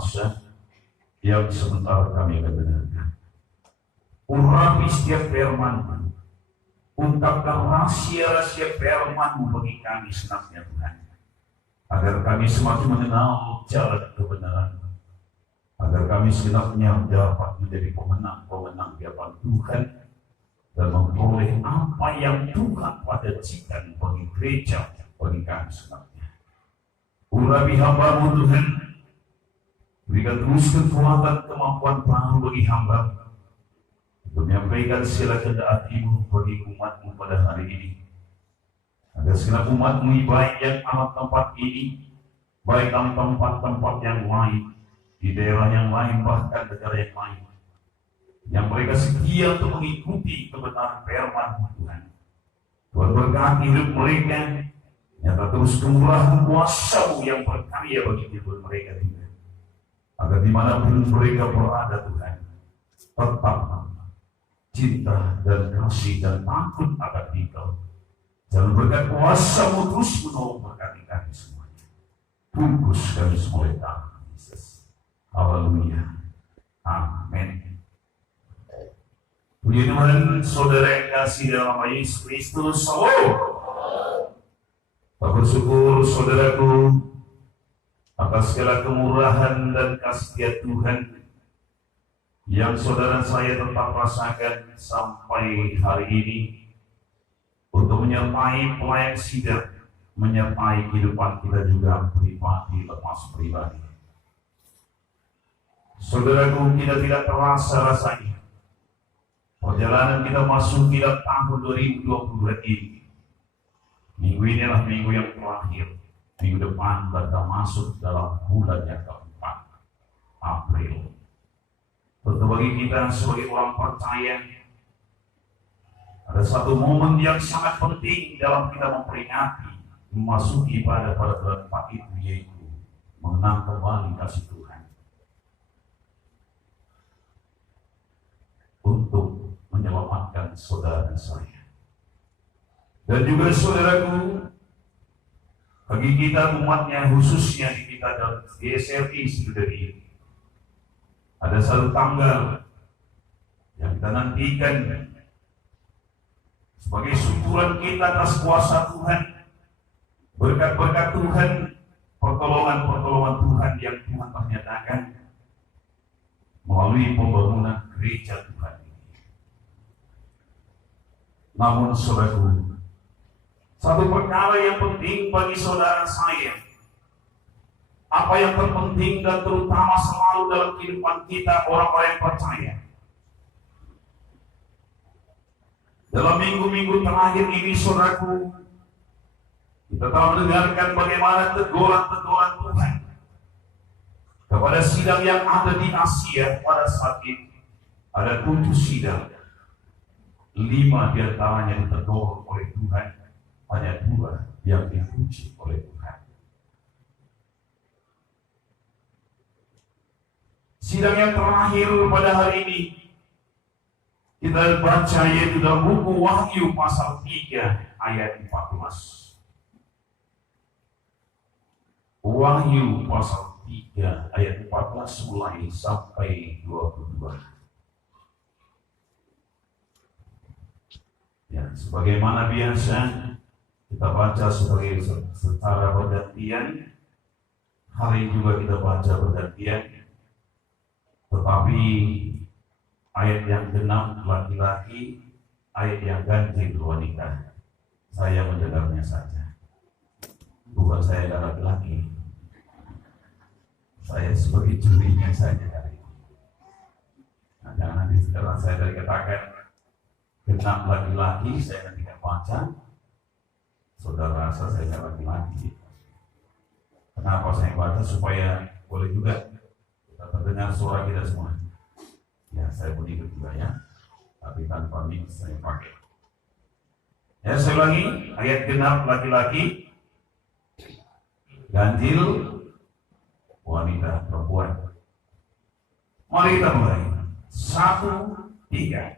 kuasa yang sementara kami akan dengarkan. Urapi setiap firman-Mu, ungkapkan rahasia-rahasia firman-Mu bagi kami senapnya Tuhan, agar kami semakin mengenal jalan kebenaran, agar kami segenapnya dapat menjadi pemenang-pemenang di hadapan Tuhan dan memperoleh apa yang Tuhan padacikan bagi gereja, bagi kami segenapnya. Urapi hamba-Mu Tuhan, berikan terus kekuatan kemampuan baru bagi hamba untuk menyampaikan segala kehendak hati-Mu bagi umat-Mu pada hari ini, agar segenap umat-Mu baik yang amat tempat ini, baik dalam tempat-tempat yang lain, di daerah yang lain, bahkan negara yang lain, yang mereka setia untuk mengikuti kebenaran firman-Mu Tuhan. Tuhan berkati hidup mereka, nyata terus kemurahan kuasa-Mu yang berkarya bagi hidup mereka Tuhan, agar dimanapun mereka berada Tuhan, tetap cinta dan kasih dan takut akan Engkau. Jangan berkat kuasa-Mu terus menolong berkati kami semuanya. Bungkus kami semua oleh tangan Yesus. Haleluya. Amin. Puji Tuhan, saudara yang kasih dalam nama Yesus Kristus. Salam. Aku bersyukur saudaraku atas segala kemurahan dan kasih Tuhan yang saudara saya tetap rasakan sampai hari ini untuk menyertai pelayan sidang, menyertai kehidupan kita juga pribadi lepas pribadi. Saudaraku, kita tidak terasa rasanya perjalanan kita masuk dalam tahun 2022 ini. Minggu ini adalah minggu yang terakhir. Minggu depan kita masuk dalam bulan yang keempat, April. Tentu bagi kita sebagai orang percaya, ada satu momen yang sangat penting dalam kita memperingati memasuki pada bulan 4 itu, yaitu mengenang kembali kasih Tuhan untuk menyelamatkan saudara dan saya. Dan juga saudaraku, bagi kita umatnya, khususnya di kita dalam GSRI Saudari ini, ada satu tanggal yang kita nantikan sebagai syukuran kita atas kuasa Tuhan, berkat-berkat Tuhan, pertolongan-pertolongan Tuhan yang Tuhan nyatakan melalui pembangunan gereja Tuhan ini. Namun saudaraku, satu perkara yang penting bagi saudara saya, apa yang terpenting dan terutama selalu dalam kehidupan kita orang-orang yang percaya, dalam minggu-minggu terakhir ini saudaraku, kita telah mendengarkan bagaimana teguran-teguran Tuhan kepada sidang yang ada di Asia pada saat ini. Ada 7 sidang, 5 diantaranya ditegur oleh Tuhan, hanya 2 yang dipuji oleh Tuhan. Sidang yang terakhir pada hari ini kita baca yaitu dalam buku Wahyu pasal 3 ayat 14. Wahyu pasal 3 ayat 14 mulai sampai 22. Ya, sebagaimana biasa kita baca secara bergantian. Hari ini juga kita baca bergantian. Tetapi ayat yang genap laki-laki, ayat yang ganjil wanita, saya mendengarnya saja. Bukan saya laki-laki, saya sebagai jurinya saja hari ini. Nah, jangan nanti setelah saya dari katakan genap laki-laki, saya nanti akan baca, saudara rasa saya laki-laki. Kenapa saya baca? Supaya boleh juga kita terdengar suara kita semua. Ya, saya pun ikut juga ya, tapi tanpa mix saya pakai. Ya, saya ulangi, ayat genap laki-laki, ganjil wanita perempuan. Mari kita mulai. 1, 3.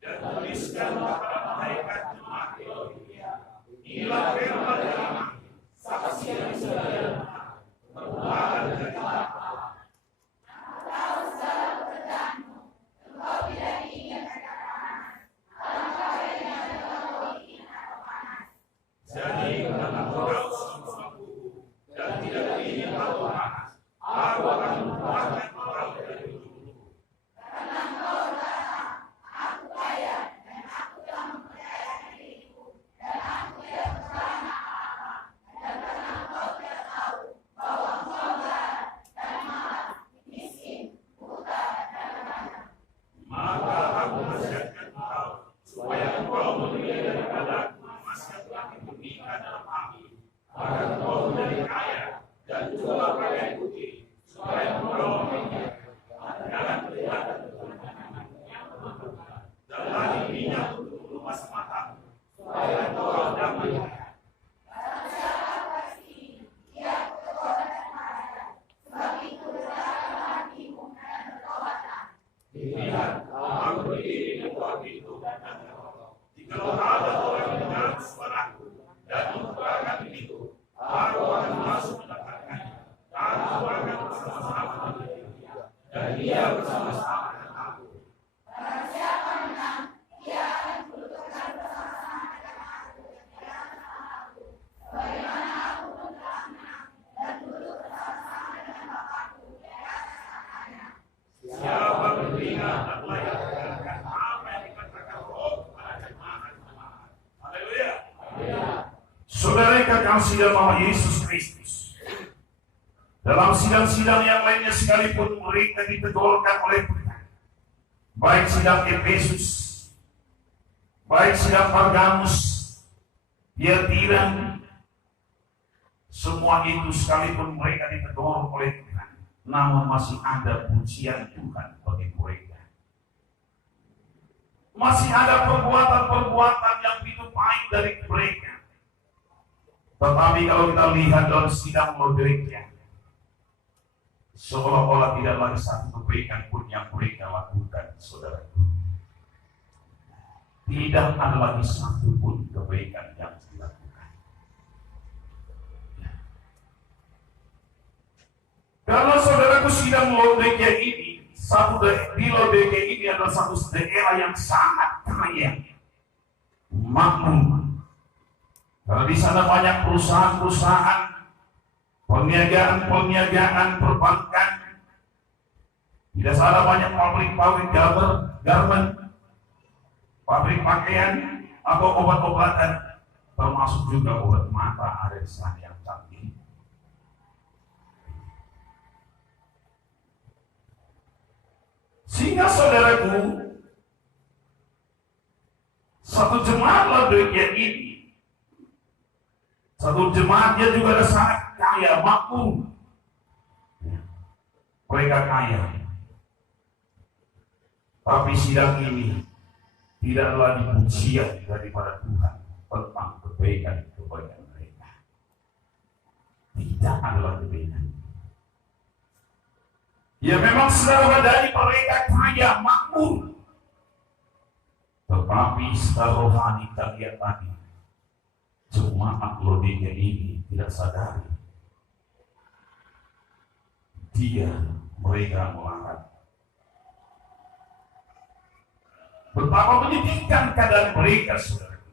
Dan tuliskanlah pada malaikat jemaat di Laodikia, inilah firman dalam saksi yang sudah dalam perbuatan dari Allah, Lihat, aku berdiri di bawah pintu dan jika ada orang yang mendengar suaraku dan membukakan pintu, aku akan masuk mendapatkannya. Dan aku akan bersama-sama dengan dia, dan dia bersama-sama dengan aku. Barang siapa menang, dia akan dudukkan bersama-sama dengan aku di atas aku. Bagaimana aku pun telah menang dan duduk bersama-sama dengan Bapakku di atas tahtanya. Siapa beringat dan layak mendengarkan apa yang dikatakan Roh kepada jemaat-jemaat. Haleluya. Saudara yang kekasih dalam nama Yesus Kristus, dalam sidang-sidang yang lainnya sekalipun mereka ditegurkan oleh Tuhan, baik sidang Efesus, baik sidang Pergamus, Tiatira, semua itu sekalipun mereka ditegur oleh Tuhan, namun masih ada pujian Tuhan bagi mereka. Masih ada perbuatan-perbuatan yang begitu baik dari mereka. Tetapi kalau kita lihat dalam sidang Laodikia, seolah-olah tidak lagi satu kebaikan pun yang mereka lakukan, saudaraku. Tidak ada lagi satu pun kebaikan yang dilakukan. Karena saudaraku, sidang Laodikia ini, di Laodikia ini adalah satu daerah yang sangat kaya, makmur. Karena di sana banyak perusahaan-perusahaan, perniagaan, perbankan. Tidak salah banyak pabrik-pabrik garment, pabrik pakaian, atau obat-obatan, termasuk juga obat mata ada di sana yang canggih. Sehingga saudaraku, satu jemaat Laodikia ini, satu jemaatnya juga ada sangat kaya, makmur. Mereka kaya. Tapi sidang ini tidaklah dipujian daripada Tuhan tentang kebaikan mereka. Tidak adalah kebaikan. Ya memang saudara dari mereka kaya, makmur. Tetapi secara rohani kita lihat tadi, jemaat Laodikia ini tidak sadari mereka melarat. Betapa menyedihkan keadaan mereka, saudara.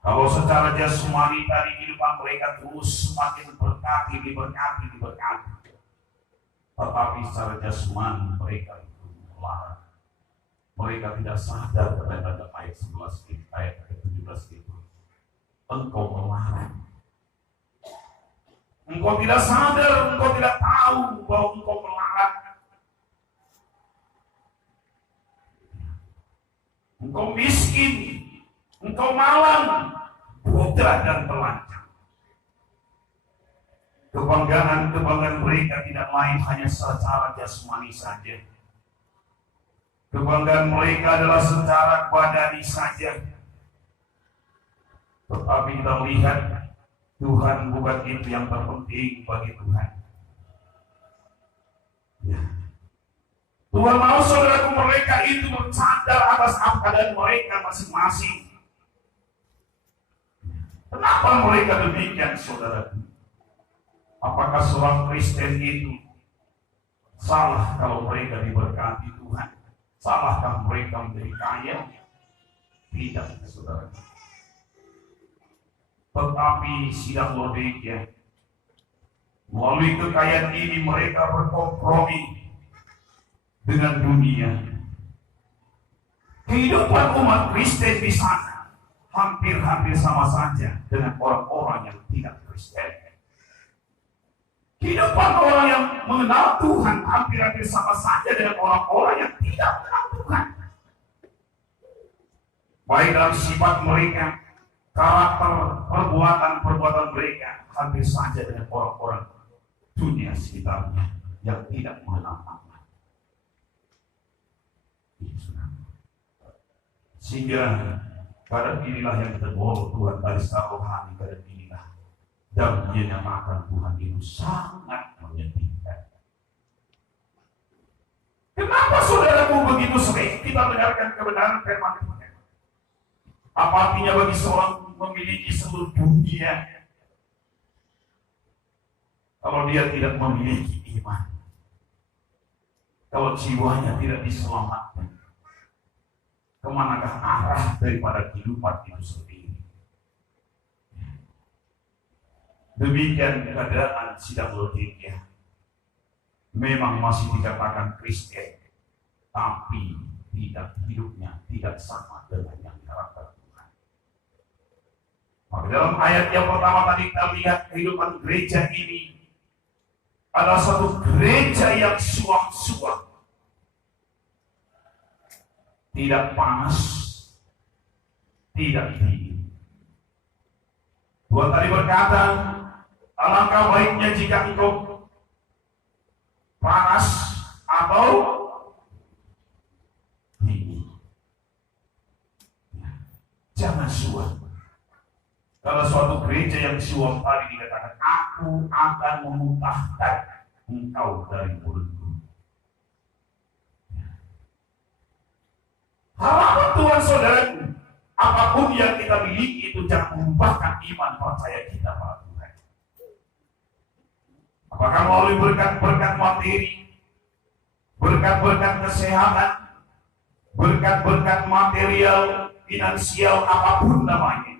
Kalau secara jasmani tadi kehidupan mereka terus semakin diberkati. Tetapi secara jasmani mereka itu melarat. Mereka tidak sadar terhadap ayat 11 itu, ayat 17 itu. Engkau melarang. Engkau tidak sadar, engkau tidak tahu bahwa engkau melarang. Engkau miskin, engkau malang, buta dan telanjang. Kebanggaan mereka tidak lain hanya secara jasmani saja. Kebanggaan mereka adalah secara badani saja. Tetapi kita lihat Tuhan bukan itu yang terpenting bagi Tuhan. Ya. Tuhan mau saudaraku mereka itu bersandar atas keadaan mereka masing-masing. Kenapa mereka demikian, saudaraku? Apakah seorang Kristen itu salah kalau mereka diberkati Tuhan? Salahkah mereka menjadi kaya? Tidak, saudaraku. Tetapi sidang Laodikia, melalui kekayaan ini mereka berkompromi dengan dunia. Kehidupan umat Kristen di sana hampir-hampir sama saja dengan orang-orang yang tidak Kristen. Kehidupan orang yang mengenal Tuhan hampir-hampir sama saja dengan orang-orang yang tidak mengenal Tuhan. Baik dalam sifat mereka, karakter, perbuatan mereka hampir saja dengan orang-orang dunia sekitarnya yang tidak mengenal Allah. Sehingga pada inilah yang ditegur Tuhan dari secara rohani, pada inilah dan menyamakan Tuhan itu sangat menyedihkan. Kenapa saudara akan kebenaran firman Tuhan? Apa artinya bagi seorang memiliki seluruh dunia kalau dia tidak memiliki iman? Kalau jiwanya tidak diselamatkan, kemanakah arah daripada kehidupan itu sendiri? Demikian keadaan sidang Laodikia. Memang masih dikatakan Kristen, tapi tidak, hidupnya tidak sama dengan yang karakter Tuhan. Maka dalam ayat yang pertama tadi kita lihat kehidupan gereja ini adalah satu gereja yang suam-suam, tidak panas, tidak dingin. Tuhan tadi berkata, alangkah baiknya jika engkau panas atau dingin. Jangan suam. Kalau suatu gereja yang suam tadi dikatakan, aku akan memuntahkan engkau dari mulutku. Harapan Tuhan saudaraku, apapun yang kita miliki itu jangan mengubahkan iman percaya kita pada Tuhan. Apakah melalui berkat-berkat materi, berkat-berkat kesehatan, berkat-berkat material, finansial, apapun namanya.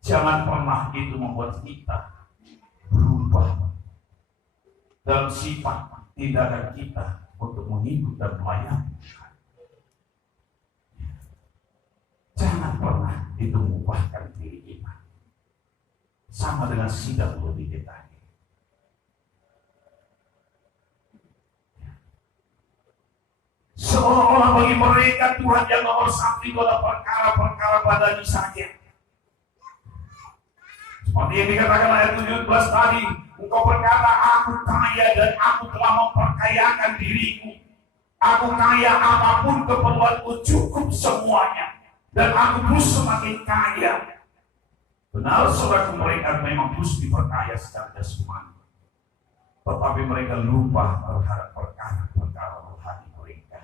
Jangan pernah itu membuat kita berubah dalam sifat tindakan kita untuk mengikut dan melayani. Jangan pernah itu mengubahkan diri kita. Sama dengan sidang Laodikia tadi. Seolah-olah bagi mereka Tuhan yang nomor satu itu adalah perkara-perkara badani saja. Seperti yang dikatakan ayat 17 tadi, engkau berkata, aku kaya dan aku telah memperkayakan diriku. Aku kaya, apapun keperluanku cukup semuanya. Dan aku terus semakin kaya. Benar, saudara, mereka memang terus diperkaya secara jasmani. Tetapi mereka lupa terhadap perkara-perkara rohani mereka.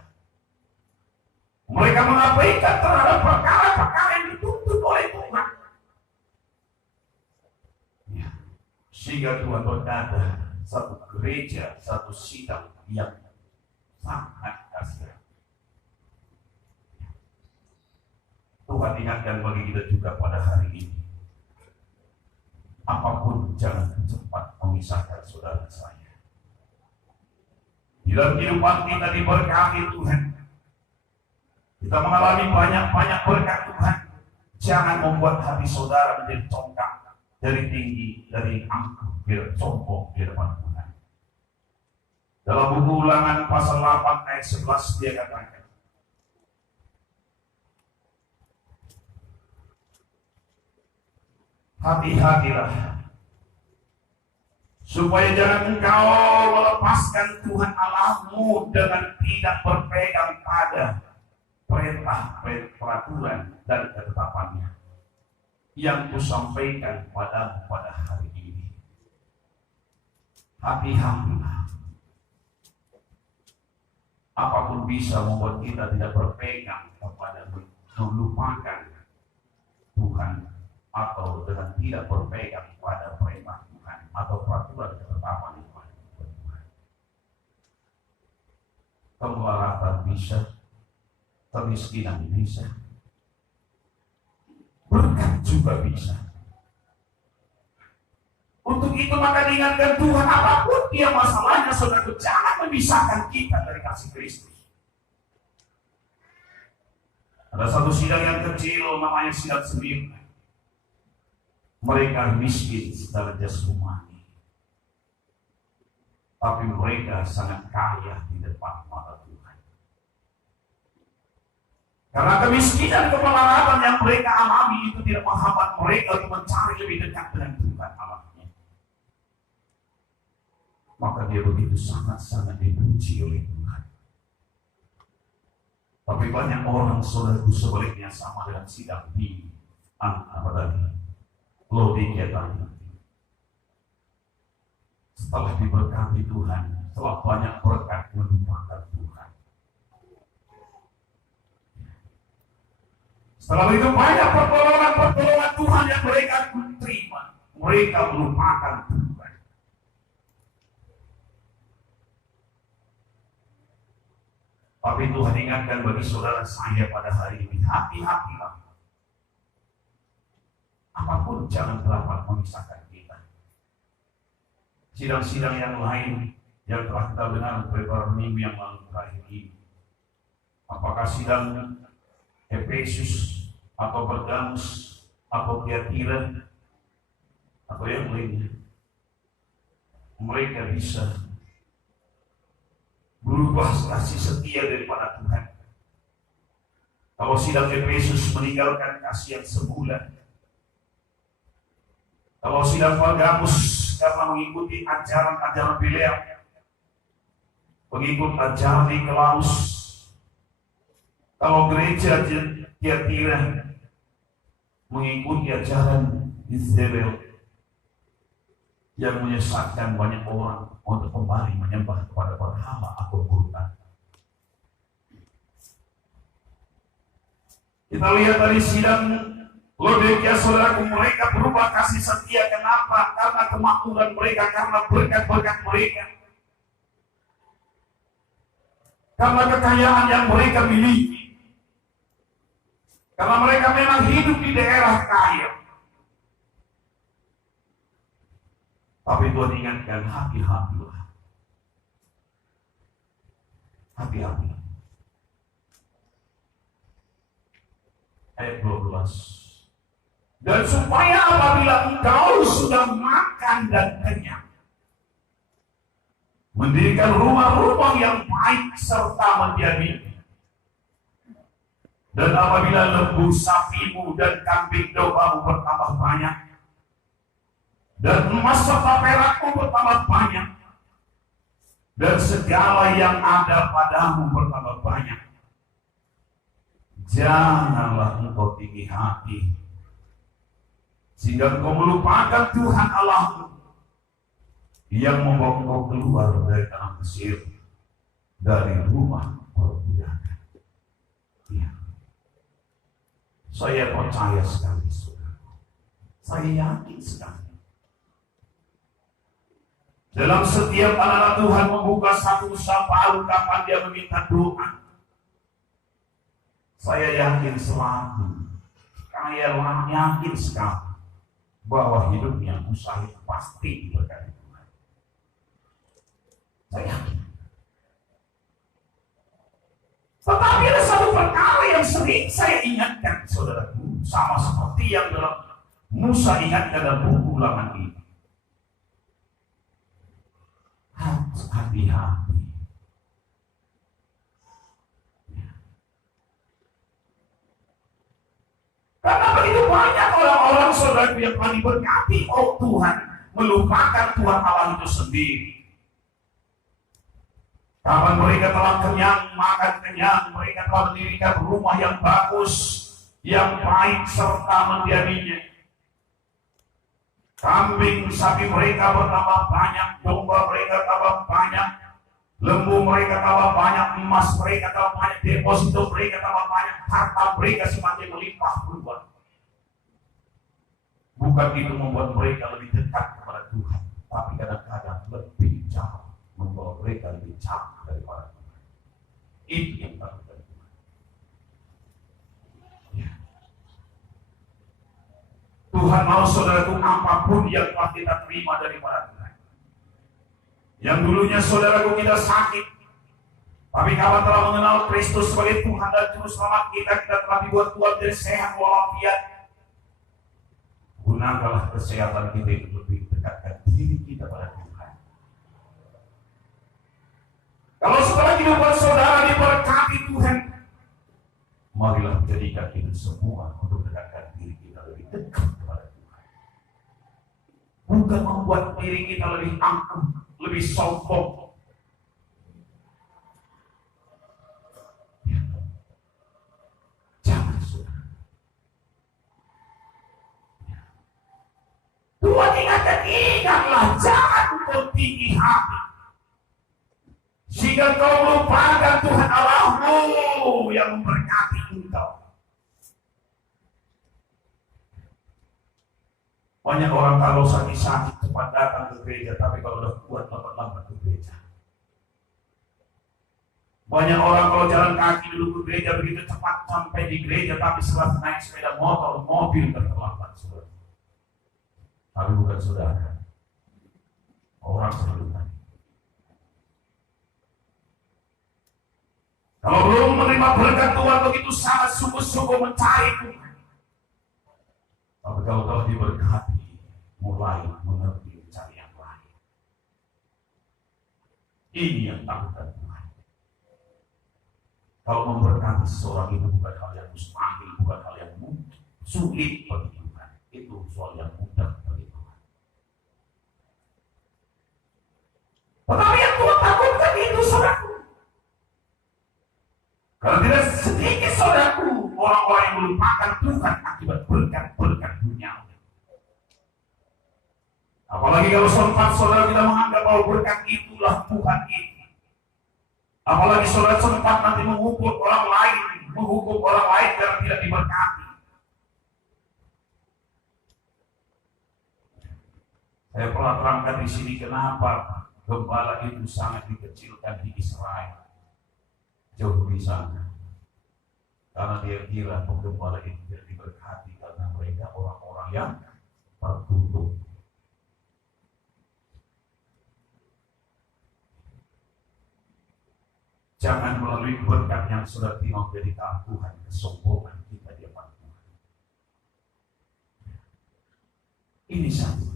Mereka mengabaikan terhadap perkara-perkara yang dituntut oleh Tuhan. Sehingga Tuhan berkata, satu gereja, satu sidang yang sangat kasihan. Tuhan ingatkan bagi kita juga pada hari ini. Apapun jangan cepat memisahkan saudara saya. Di dalam kehidupan kita diberkati Tuhan. Kita mengalami banyak-banyak berkat Tuhan. Jangan membuat hati saudara menjadi congkak. Dari tinggi, dari angkuh, biar sombong di depan Tuhan. Dalam buku Ulangan pasal 8 ayat 11 dia katakan, hati-hatilah supaya jangan engkau melepaskan Tuhan Allahmu dengan tidak berpegang pada perintah, peraturan dan ketetapannya yang kusampaikan padamu pada hari ini. Hati-hatilah. Apapun bisa membuat kita tidak berpegang kepada melupakan Tuhan, atau dengan tidak berpegang pada perintah Tuhan atau peraturan ketetapan Tuhan. Kemelaratan bisa, kemiskinan bisa, berkat juga bisa. Untuk itu maka diingatkan Tuhan, apapun dia masalahnya, saudara, jangan memisahkan kita dari kasih Kristus. Ada satu sidang yang kecil namanya sidang Smyrna. Mereka miskin secara jasmani, tapi mereka sangat kaya di depan mata Tuhan. Karena kemiskinan kemelaratan yang mereka alami itu tidak menghambat mereka untuk mencari lebih dekat dengan Tuhan Allahnya. Maka dia begitu sangat-sangat dipuji oleh Tuhan. Tapi banyak orang saudaraku sebaliknya sama dengan sidang di Laodikia tadi. Setelah diberkati Tuhan, setelah banyak berkat melupakan Tuhan. Setelah itu banyak pertolongan Tuhan yang mereka terima. Mereka melupakan Tuhan. Tapi Tuhan ingatkan bagi saudara saya pada hari ini, hati-hatilah. Apapun jangan dapat memisahkan kita. Sidang-sidang yang lain yang telah kita dengar beberapa minggu yang lalu terakhir ini, apakah sidang Efesus atau Pergamus atau Tiatira atau yang lainnya, mereka bisa berubah kasih setia daripada Tuhan. Kalau sidang Efesus meninggalkan kasih yang semula, kalau sidang Pergamus karena mengikuti ajaran-ajaran Bileam, mengikut ajaran Nikolaus, kalau gereja Tiatira mengikuti ajaran Izebel yang menyesatkan banyak orang untuk kembali menyembah kepada berhala atau burutan. Kita lihat dari sidang Laodikia, saudaraku, mereka berubah kasih setia. Kenapa? Karena kemakmuran mereka, karena berkat-berkat mereka, karena kekayaan yang mereka miliki. Karena mereka memang hidup di daerah kaya. Tapi Tuhan ingatkan, hati-hatilah. Hati-hati. Ayat 12. Dan supaya apabila engkau sudah makan dan kenyang, mendirikan rumah-rumah yang baik serta mendiami. Dan apabila lembu sapimu dan kambing dombamu bertambah banyak, dan emas serta perakmu bertambah banyak, dan segala yang ada padamu bertambah banyak, janganlah engkau tinggi hati, sehingga engkau melupakan Tuhan Allahmu yang membawa engkau keluar dari tanah Mesir, dari rumah perbudakan. Ya. Saya percaya sekali, saudara. Saya yakin sekali. Dalam setiap anak Tuhan membuka satu usaha kapan dia meminta doa, saya yakin selalu, saya yakin sekali bahwa hidupnya usaha itu pasti diberkati Tuhan. Saya yakin. Tetapi ada satu perkara yang sering saya ingatkan, saudaraku, sama seperti yang dalam Musa ingatkan dalam buku Ulangan ini. Hati-hati. Karena begitu banyak orang-orang, saudaraku, yang telah diberkati oleh Tuhan, melupakan Tuhan Allah itu sendiri. Kapan mereka telah kenyang, makan kenyang, mereka telah mendirikan rumah yang bagus, yang baik serta mendiaminya. Kambing sapi mereka bertambah banyak, domba mereka tambah banyak, lembu mereka tambah banyak, emas mereka tambah banyak, deposito mereka tambah banyak, harta mereka semakin melimpah ruah. Bukan itu membuat mereka lebih dekat kepada Tuhan, tapi kadang-kadang lebih jauh, membawa mereka lebih jauh daripada Tuhan. Itu yang dilakukan Tuhan. Ya. Tuhan mau, saudaraku, apapun yang telah kita terima daripada Tuhan. Yang dulunya, saudaraku, kita sakit, tapi kalau telah mengenal Kristus sebagai Tuhan dan Juru Selamat kita telah dibuat kuat dan sehat walafiat. Gunakanlah kesehatan kita itu lebih dekatkan diri kita pada Tuhan. Kalau setelah kehidupan saudara diberkati Tuhan, marilah jadikan kita semua untuk dekatkan diri kita lebih dekat kepada Tuhan. Bukan membuat diri kita lebih angkuh, lebih sombong. Jangan, saudara. Tuhan ingatlah, jangan engkau tinggi hati, sehingga kau melupakan Tuhan Allahmu yang memberkati engkau. Banyak orang kalau sakit-sakit cepat datang ke gereja, tapi kalau udah kuat lambat-lambat ke gereja. Banyak orang kalau jalan kaki dulu ke gereja begitu cepat sampai di gereja, tapi setelah naik sepeda motor, mobil terlambat, saudara. Tapi bukan saudara, orang sebelumnya. Kalau belum menerima berkat Tuhan begitu sangat sungguh-sungguh mencari Tuhan. Tapi kalau telah diberkati, mulai mengerti mencari yang lain. Ini yang takutkan Tuhan. Kalau memberkati seorang itu bukan hal yang mustahil, bukan hal yang sulit bagi Tuhan. Itu soal yang mudah bagi Tuhan. Tetapi yang Tuhan takutkan itu saudaraku. Kalau tidak sedikit saudaraku, orang-orang yang melupakan Tuhan akibat berkat-berkat dunia. Apalagi kalau sempat saudara kita menganggap bahwa berkat itulah Tuhan itu. Apalagi saudara sempat nanti menghukum orang lain karena tidak diberkati. Saya pernah terangkan di sini kenapa gembala itu sangat dikecilkan di Israel, jauh di sana. Karena dia kira penggembala itu tidak diberkati karena mereka orang-orang yang tertutup. Jangan melalui berkat yang sudah terima menjadi keangkuhan, kesombongan kita di hadapan Tuhan. Ini satu.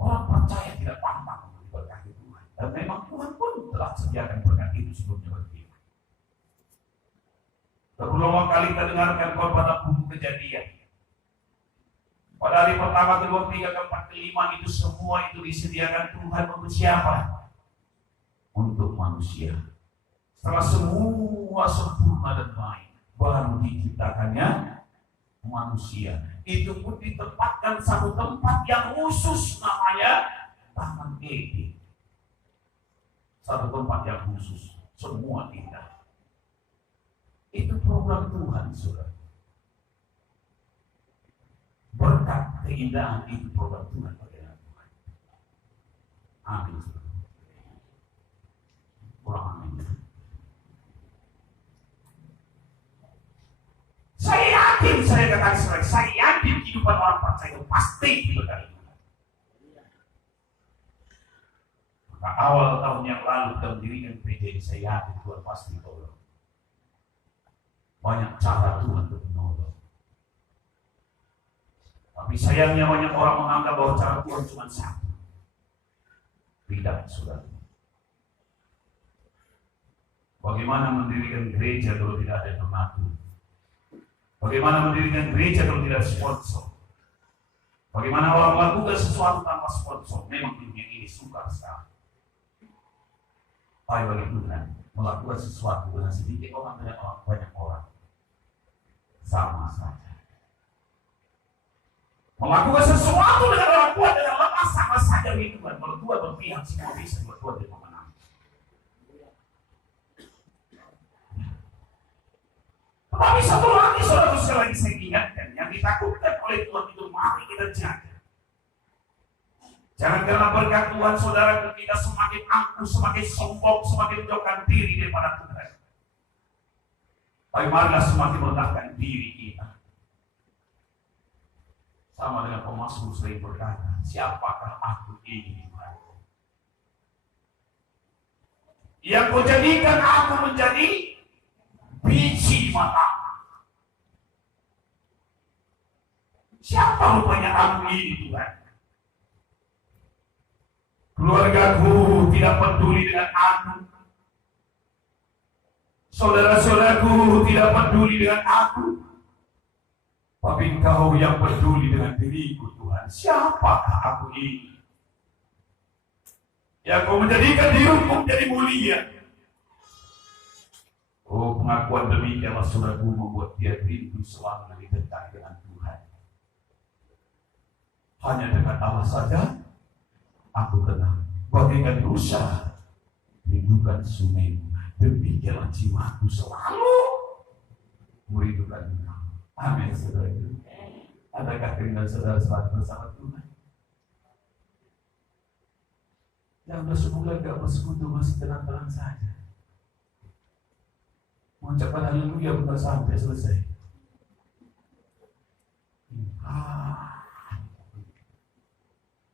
Orang percaya tidak pantang untuk diberkati Tuhan. Dan memang Tuhan pun telah sediakan berkat itu sebelumnya bagi kita. Berulang kali kita dengarkan pada buku Kejadian. Pada hari pertama, kedua, ketiga, keempat, kelima itu semua itu disediakan Tuhan untuk siapa? Untuk manusia. Setelah semua sempurna dan baik, baru diciptakannya manusia. Itu pun ditempatkan satu tempat yang khusus namanya Taman Eden. Satu tempat yang khusus, semua indah. Itu program Tuhan, saudara. Berkat keindahan itu program Tuhan bagi Tuhan. Amin. Saya katakan saya yakin kehidupan orang percaya itu pasti diberkati Tuhan. Maka awal tahun yang lalu kita mendirikan gereja ini, saya yakin Tuhan pasti tolong. Banyak cara Tuhan untuk menolong. Tapi sayangnya banyak orang menganggap bahwa cara Tuhan cuma satu. Tidak, saudara. Bagaimana mendirikan gereja kalau tidak ada donatur? Bagaimana mendirikan gereja kalau tidak sponsor? Bagaimana orang melakukan sesuatu tanpa sponsor? Memang dunia ini sukar sekali. Tapi bagi Tuhan, melakukan sesuatu dengan sedikit orang dengan banyak orang sama saja. Melakukan sesuatu dengan orang kuat dengan lemah sama saja bagi Tuhan. Kalau Tuhan berpihak, semua bisa buat Tuhan jadi pemenang. Tapi satu lagi saudara sekali lagi saya ingatkan, yang ditakutkan oleh Tuhan itu mari kita jaga. Jangan karena berkat Tuhan saudara kita semakin angkuh, semakin sombong, semakin menjauhkan diri daripada Tuhan. Tapi marilah semakin merendahkan diri kita. Sama dengan pemazmur sering berkata, siapakah aku ini Tuhan? Yang kau jadikan aku menjadi biji mata. Siapa rupanya aku ini Tuhan? Keluargaku tidak peduli dengan aku. Saudara-saudaraku tidak peduli dengan aku. Tapi Engkau yang peduli dengan diriku Tuhan. Siapakah aku ini? Yang Kau menjadikan diriku menjadi mulia. Oh, pengakuan demikianlah saudaraku membuat dia rindu selalu lebih dekat dengan Tuhan. Hanya dengan Allah saja aku kenal. Bagaikan dosa rindukan sungai. Demikianlah jiwaku selalu merindukan Engkau. Amin, saudara. Adakah keringat saudara selalu bersama Tuhan? Yang bersebulan gak bersekutu masih tenang-tenang saja. Mengucapkan haleluya bukan sampai selesai.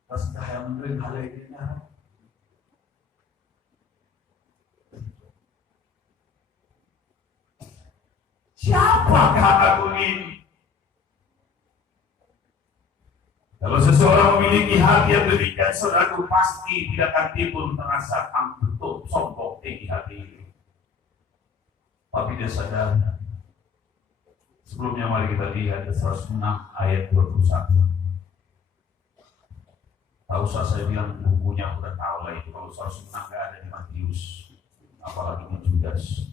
Pas cahaya menerin haleluya. Siapakah aku ini? Kalau seseorang memiliki hati yang demikian, saudaraku pasti tidak akan timbul terasa angkuh sombong tinggi hati ini. Tapi dia sadar. Sebelumnya mari kita lihat 106 ayat 21. Tak usah saya bilang bukunya udah tahu lah itu. Kalau 106 nggak ada di Matius, apalagi di Judas.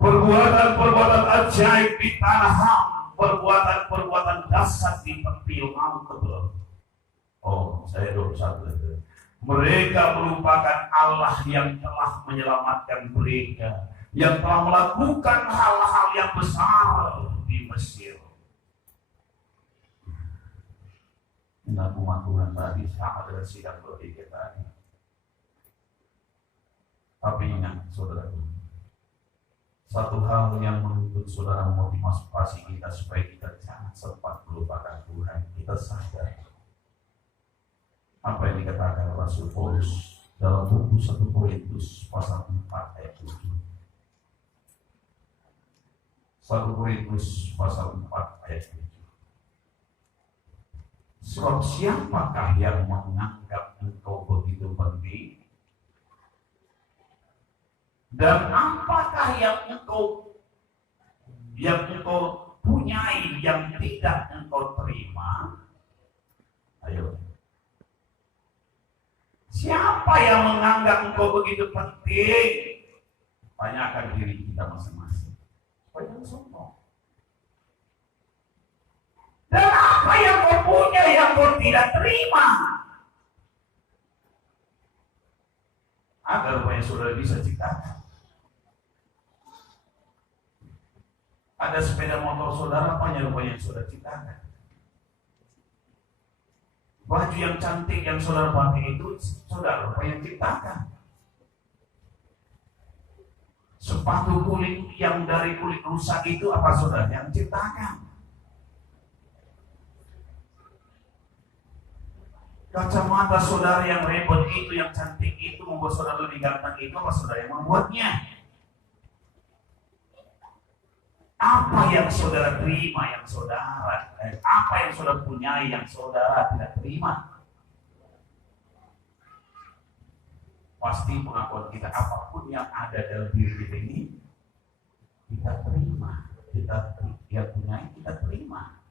Perbuatan-perbuatan ajaib di tanah Ham, perbuatan-perbuatan dahsyat di tepi laut tebal. Oh, saya 21. Mereka melupakan Allah yang telah menyelamatkan mereka, yang telah melakukan hal-hal yang besar di Mesir. Ingat umat Tuhan tadi sama dengan sidang berpikir tadi. Tapi ingat saudara, satu hal yang menuntut saudara memotivasi kita supaya kita jangan sempat melupakan Tuhan. Kita sadar apa yang dikatakan Rasul Paulus dalam buku 1 Korintus pasal 4 ayat 7. 1 Korintus pasal 4 ayat 7. Sebab siapakah yang menganggap engkau begitu penting? Dan apakah yang engkau punyai yang tidak engkau terima? Ayo. Siapa yang menganggap engkau begitu penting? Tanyakan diri kita masing-masing. Jangan sombong. Dan apa yang kau punya yang kau tidak terima? Agar supaya saudara bisa ciptakan. Ada sepeda motor saudara, apa yang rupanya saudara ciptakan? Baju yang cantik yang saudara pakai itu saudara apa yang ciptakan? Sepatu kulit yang dari kulit rusak itu apa saudara yang ciptakan? Kacamata saudara yang repot itu, yang cantik itu, membuat saudara lebih ganteng itu apa saudara yang membuatnya? Apa yang saudara terima yang saudara, apa yang saudara punyai yang saudara tidak terima? Pasti pengakuan kita apapun yang ada dalam diri kita ini kita terima, kita punyai, kita terima.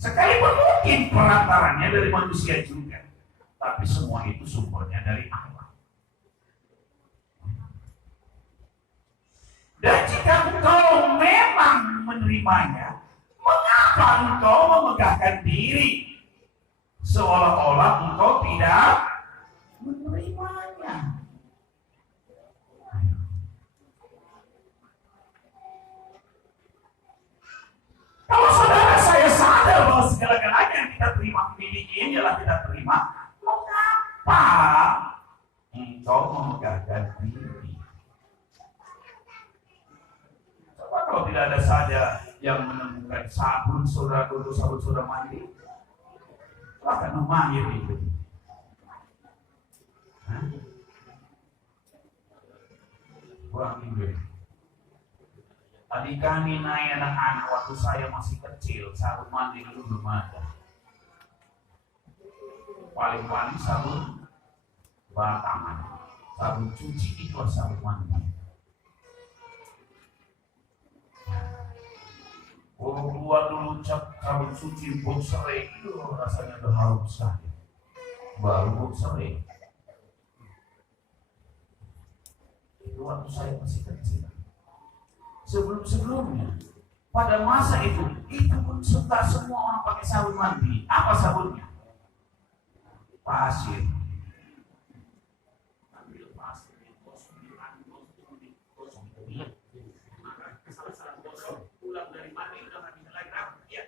Sekalipun mungkin perantaranya dari manusia juga, tapi semua itu sumbernya dari Allah. Dan jika engkau memang menerimanya, mengapa engkau memegahkan diri seolah-olah engkau tidak menerimanya? Kalau saudara saya sadar bahwa segala-galanya yang kita terima miliki ini adalah kita terima, mengapa engkau memegahkan diri? Coba kalau tidak ada saja yang menemukan sabun saudara dulu, sabun saudara mandi, akan memanggil itu. Kurang ini. Tadi kami naik anak-anak waktu saya masih kecil, sabun mandi dulu belum ada. Paling-paling sabun batangan, sabun cuci itu sabun mandi. Oh, keluar dulu sabun cuci boxer itu rasanya udah harum sekali. Baru boxer itu waktu saya masih kecil. Sebelum-sebelumnya pada masa itu pun suka semua orang pakai sabun mandi. Apa sabunnya? Pasir. Ambil pasir. mati udah nggak bisa lagi rawat. Iya,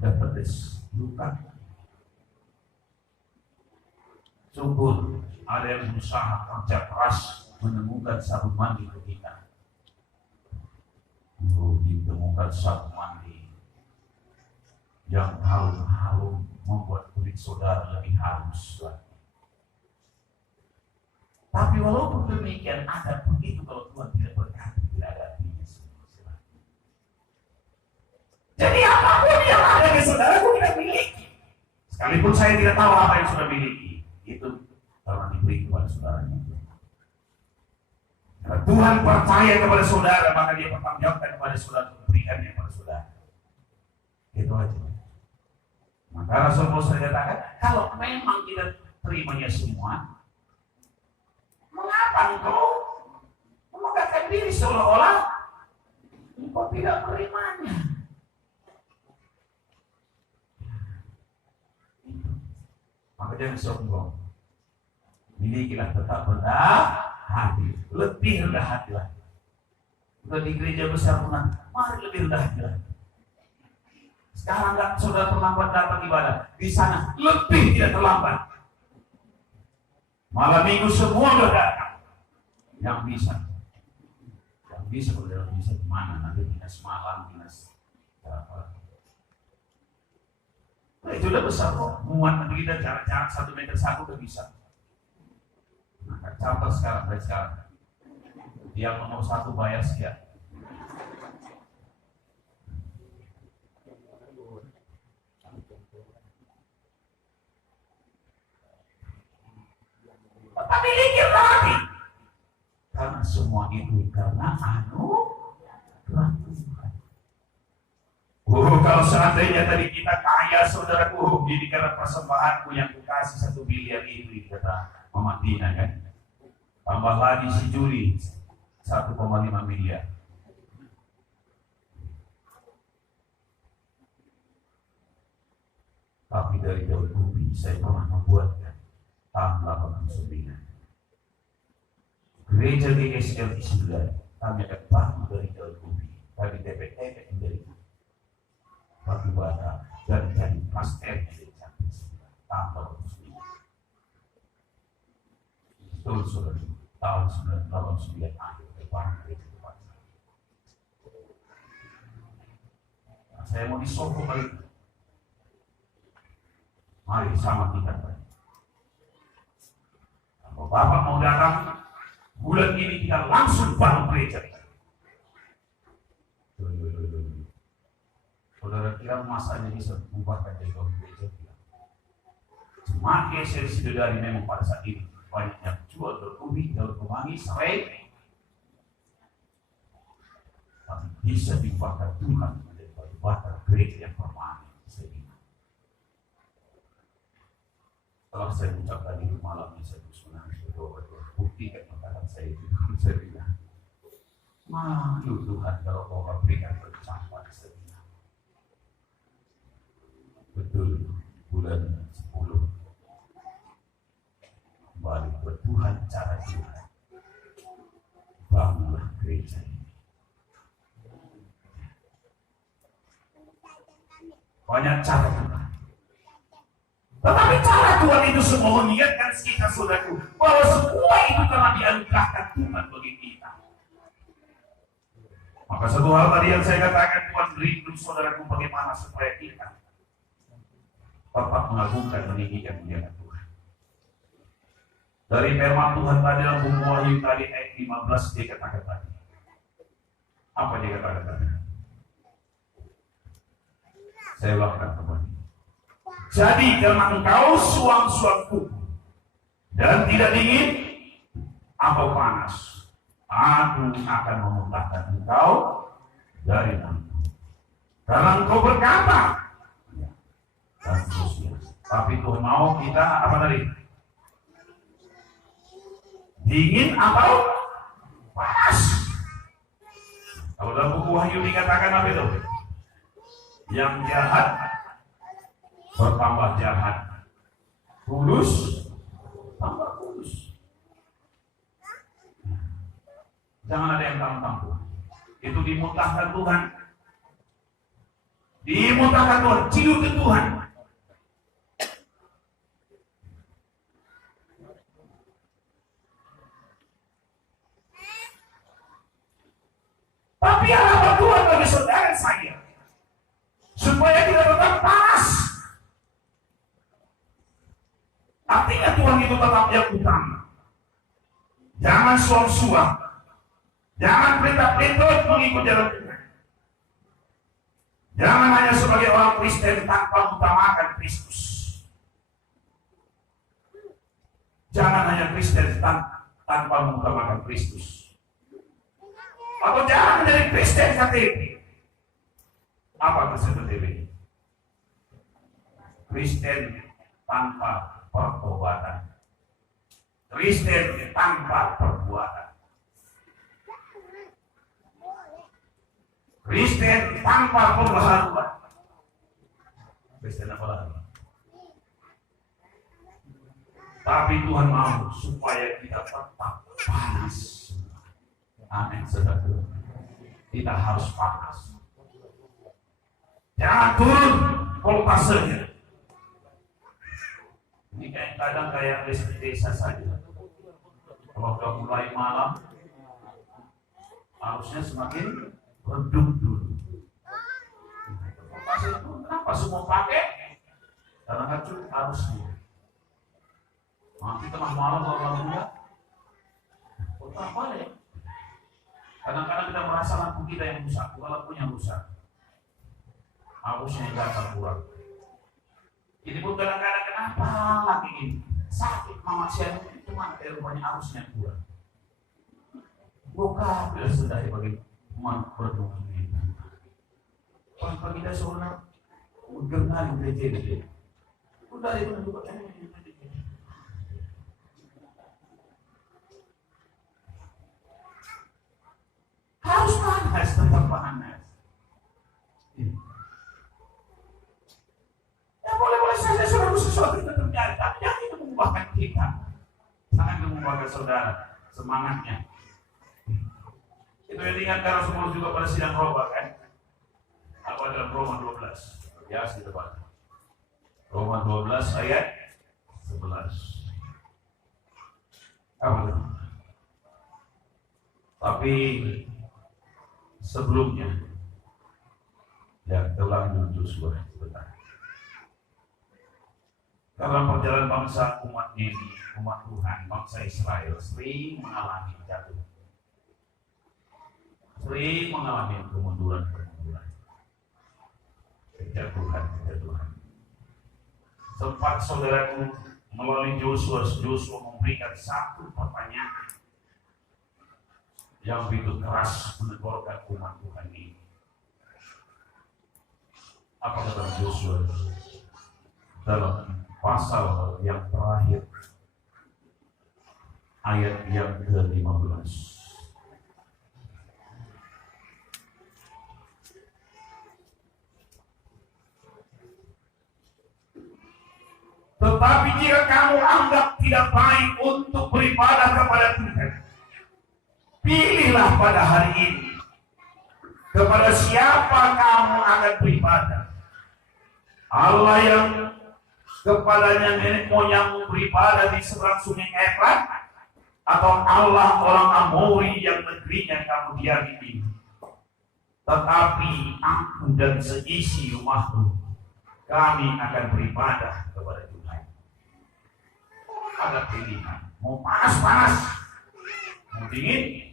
udah pedes, luka. Syukur ada yang berusaha kerja keras menemukan sabun mandi untuk kita. Ditemukan sabun mandi yang harum-harum membuat kulit saudara lebih halus lagi. Tapi walaupun demikian ada begitu kalau Tuhan tidak berkati, tidak ada artinya semua. Jadi apapun yang ada di saudara kita miliki. Sekalipun saya tidak tahu apa yang sudah miliki, itu karena diberi kepada saudaranya. Karena Tuhan percaya kepada saudara, maka dia pertanggungjawabkan kepada saudara untuk memberikannya kepada saudara. Itu aja. Maka Rasul Paulus katakan, kalau memang kita terimanya semua, mengapa engkau memegahkan diri seolah-olah engkau tidak menerimanya? Maka jangan sombong. Milikilah tetap rendah hati, lebih rendah hati lah. Udah di gereja besar pun, mari lebih rendah hati lah. Sekarang enggak sudah terlambat datang ibadah, di sana lebih tidak terlambat. Malam minggu semua sudah datang. Yang bisa kalau bisa gimana? Nanti dinas malam, dinas apa? Nah, itu udah besar kok. Muat nanti kita jarak 1 meter 1 udah bisa. Nah, contoh sekarang dari sekarang. Dia nomor 1 bayar sekian. Tapi mikir lagi. Karena semua itu karena anugerah Tuhan. Kalau seandainya tadi kita kaya saudaraku, ini karena persembahanmu yang kukasih 1 miliar itu, kata Mama Tina kan. Tambah lagi si Juli 1,5 miliar. Tapi dari Daud Bumi saya pernah membuatkan tahun 89. Gereja GKSL di 9, kami akan bangun dari Daud Bumi, dari TPT dari batu bata dan jadi pastor di tahun 89. Betul saudara, tahun 1989 akhir bangun gereja tempat saya. Nah, saya mau disokong lagi. Mari sama kita Pak. Kalau Bapak mau datang bulan ini kita langsung bangun gereja. Saudara kira masanya bisa membuatkan dari gereja? Semakin saya dari memang pada saat ini banyaknya jual berkubi, jual kemangi, serai. Tapi bisa dibuatkan Tuhan menjadi batu gereja yang permanen. Setelah saya ucapkan itu malam ini saya terus menangis berdoa, buktikan perkataan saya itu. Saya bilang, malu Tuhan kalau kau berikan berkah pada saya. Betul, bulan 10 kembali ke Tuhan cara Tuhan. Bangunlah gereja ini. Banyak cara Tuhan. Tetapi cara Tuhan itu semua mengingatkan kita saudaraku bahwa semua itu telah dianugerahkan Tuhan bagi kita. Maka satu hal tadi yang saya katakan, Tuhan rindu saudaraku bagaimana supaya kita tetap mengagungkan, meninggikan muliakan Tuhan. Dari firman Tuhan tadi dalam buku Wahyu tadi ayat 15 dia katakan tadi. Apa dia katakan tadi? Saya ulangi kembali. Jadi karena engkau suam-suam tubuh dan tidak dingin atau panas, aku akan memuntahkan engkau dari mulut. Karena engkau berkata, dan seterusnya. Tapi Tuhan mau kita apa tadi? Dingin atau panas? Kalau dalam buku Wahyu dikatakan apa itu? Yang jahat bertambah jahat, tulus tambah tulus. Jangan ada yang tampang. Itu dimuntahkan Tuhan. Dimuntahkan Tuhan, cium ke Tuhan. Tapi harapan Tuhan bagi saudara saya, supaya tidak tetap panas. Artinya Tuhan itu tetap yang utama. Jangan suam-suam. Jangan pelita-pelita mengikut jalan Tuhan. Jangan hanya sebagai orang Kristen tanpa mengutamakan Kristus. Jangan hanya Kristen tanpa mengutamakan Kristus. Atau jangan menjadi Kristen KTP. Apa Kristen KTP? Kristen tanpa pertobatan. Kristen tanpa perbuatan. Kristen tanpa pembaharuan. Kristen apa lagi? Tapi Tuhan mau supaya kita tetap panas. Amin, saudara. Kita harus panas. Jangan turun voltasenya. Ini kadang kayak listrik desa saja. Kalau sudah mulai malam, harusnya semakin redup dulu. Voltase itu kenapa semua pakai? Karena kan harusnya. Nanti tengah malam kalau lampunya, apa balik? Kadang-kadang kita merasa lampu kita yang rusak, bukan lampunya rusak. Harusnya yang datang kurang. Ini pun kadang-kadang kenapa lagi ini? Sakit mama saya cuma rupanya harusnya kurang. Buka bila sudah bagi umat berdoa ini. Kalau kita seorang mengenal gereja, udah itu juga harus panas, tetap panas. Ya boleh-boleh saja sesuatu itu terjadi, tapi jangan itu mengubahkan kita. Jangan mengubahkan saudara semangatnya. Itu yang diingatkan Rasulullah juga pada sidang Roma kan? Apa dalam Roma 12? Ya, di depan. Roma 12 ayat 11. Apa itu? Tapi sebelumnya ya telah menuju surah sebentar. Dalam perjalanan bangsa umat ini, umat Tuhan, bangsa Israel sering mengalami jatuh, sering mengalami kemunduran, kejatuhan. Sempat saudaraku melalui Joshua memberikan satu pertanyaan yang begitu keras menegurkan umat Tuhan ini. Apa kata Joshua dalam pasal yang terakhir ayat yang ke-15? Tetapi jika kamu anggap tidak baik untuk beribadah kepada Tuhan, pilihlah pada hari ini kepada siapa kamu akan beribadah. Allah yang kepadanya nenek moyangmu beribadah di seberang sungai Efrat, atau Allah orang Amori yang negerinya kamu diami ini. Tetapi aku dan seisi rumahku, kami akan beribadah kepada Tuhan. Ada pilihan, mau panas-panas, mau dingin.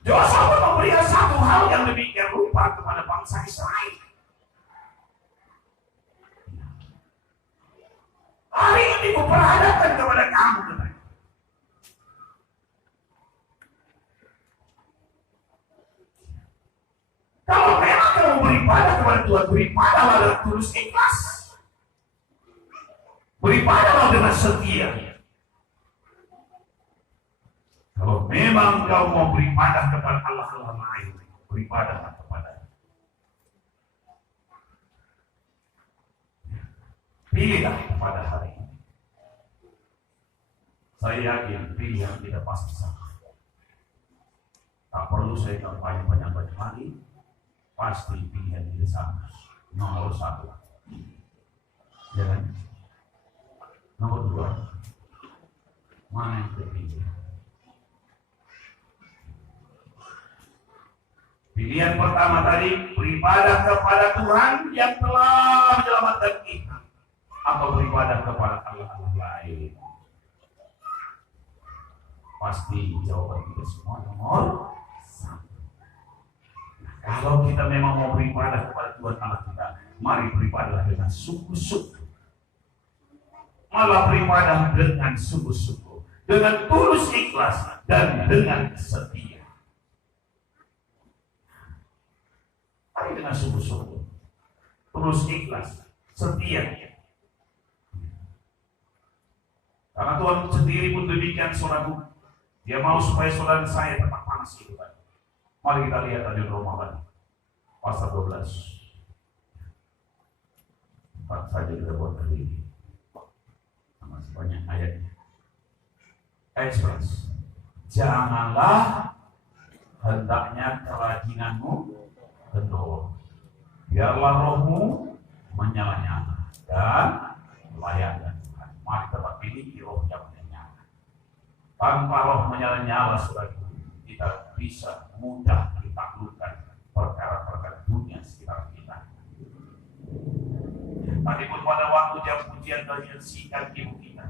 Joshua pun memberikan satu hal yang demikian rupa kepada bangsa Israel. Hari ini kuperhadapkan kepada kamu, katanya. Kalau memang kamu beribadah kepada Tuhan, beribadahlah dengan tulus ikhlas. Beribadahlah dengan setia. Kalau memang kau mau beribadah kepada Allah lain, beribadahlah kepada. Pilihlah pada hari ini. Saya yakin pilihan tidak pasti sama. perlu saya kampanye banyak kali, pasti pilihan sama nomor 1. Ya kan? Nomor 2, mana yang terpilih? Pilihan pertama tadi, beribadah kepada Tuhan yang telah menyelamatkan kita, atau beribadah kepada Allah lain. Pasti jawaban kita semua nomor 1. Kalau kita memang mau beribadah kepada Tuhan Allah kita, mari beribadah dengan sungguh-sungguh. Malah beribadah dengan sungguh-sungguh, dengan tulus ikhlas dan dengan setia. Mari dengan sungguh-sungguh, tulus ikhlas, setia. Karena Tuhan sendiri pun demikian, saudaraku. Dia mau supaya saudara saya tetap panas itu kan. Mari kita lihat tadi Roma pasal 12. Empat saja kita buat hari ini. Masih banyak ayatnya. Ayat 11. Janganlah hendaknya kerajinanmu kendor. Biarlah rohmu menyala-nyala dan melayani Tuhan. Mari tetap pilih roh yang menyala. Tanpa roh menyala-nyala, saudara, kita bisa mudah ditaklukkan perkara-perkara dunia sekitar kita. Tadi pun pada waktu jam pujian menyaksikan ibu kita,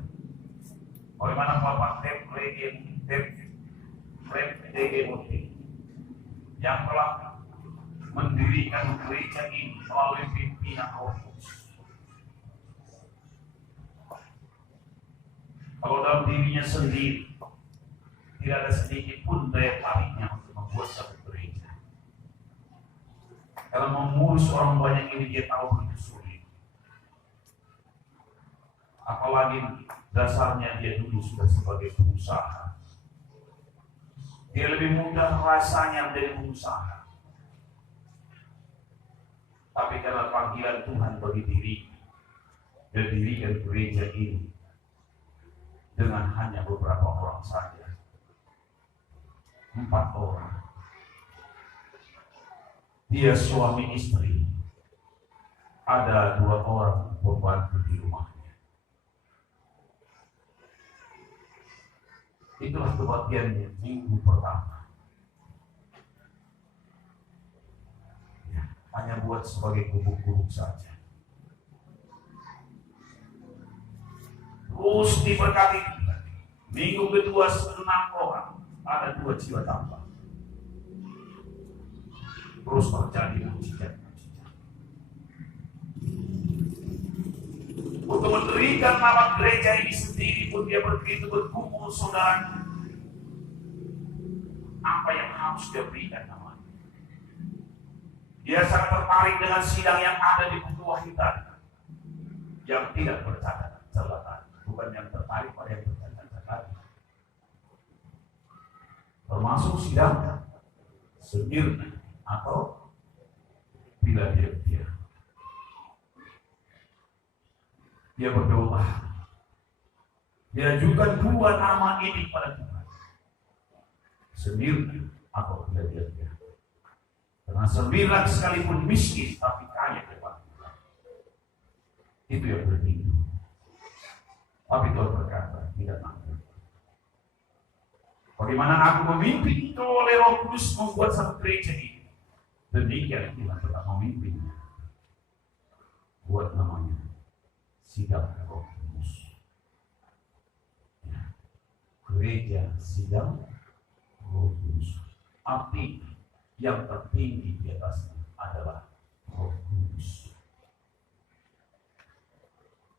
bagaimana Bapak yang telah mendirikan gereja ini melalui pimpinan Roh Kudus. Kalau dalam dirinya sendiri tidak ada sedikit pun daya tariknya untuk membuat satu gereja. Kalau mengurus orang banyak ini dia tahu begitu sulit. Apalagi dasarnya dia dulu sudah sebagai pengusaha. Dia lebih mudah rasanya menjadi pengusaha. Tapi karena panggilan Tuhan bagi diri, dia dirikan gereja ini dengan hanya beberapa orang saja. 4 orang. Dia suami istri. Ada 2 orang pembantu di rumahnya. Itulah kebaktiannya minggu pertama. Ya, hanya buat sebagai gubuk-gubuk saja. Terus diberkati. Minggu kedua 6 orang. Ada 2 jiwa tambah. Terus terjadi mujizat. Untuk mendirikan nama gereja ini sendiri pun dia begitu bergumul, saudara. Apa yang harus dia berikan namanya? Dia sangat tertarik dengan sidang yang ada di buku Wahyu tadi, yang tidak bercatat catatan, bukan yang tertarik pada yang bercatat catatan. Termasuk sidang Smyrna atau Philadelphia. Dia berdoa, dia ajukan 2 nama ini pada Tuhan, Smyrna atau Philadelphia. Karena Smyrna sekalipun miskin tapi kaya kepada Tuhan. Itu yang berbeda. Tapi Tuhan berkata, tidak mampu. Bagaimana aku memimpin itu oleh Roh Kudus membuat satu gereja ini. Demikian Tuhan tetap memimpinnya. Buat namanya sidang Roh Kudus. Ya. Gereja sidang Roh Kudus. Arti yang tertinggi di atasnya adalah Roh Kudus.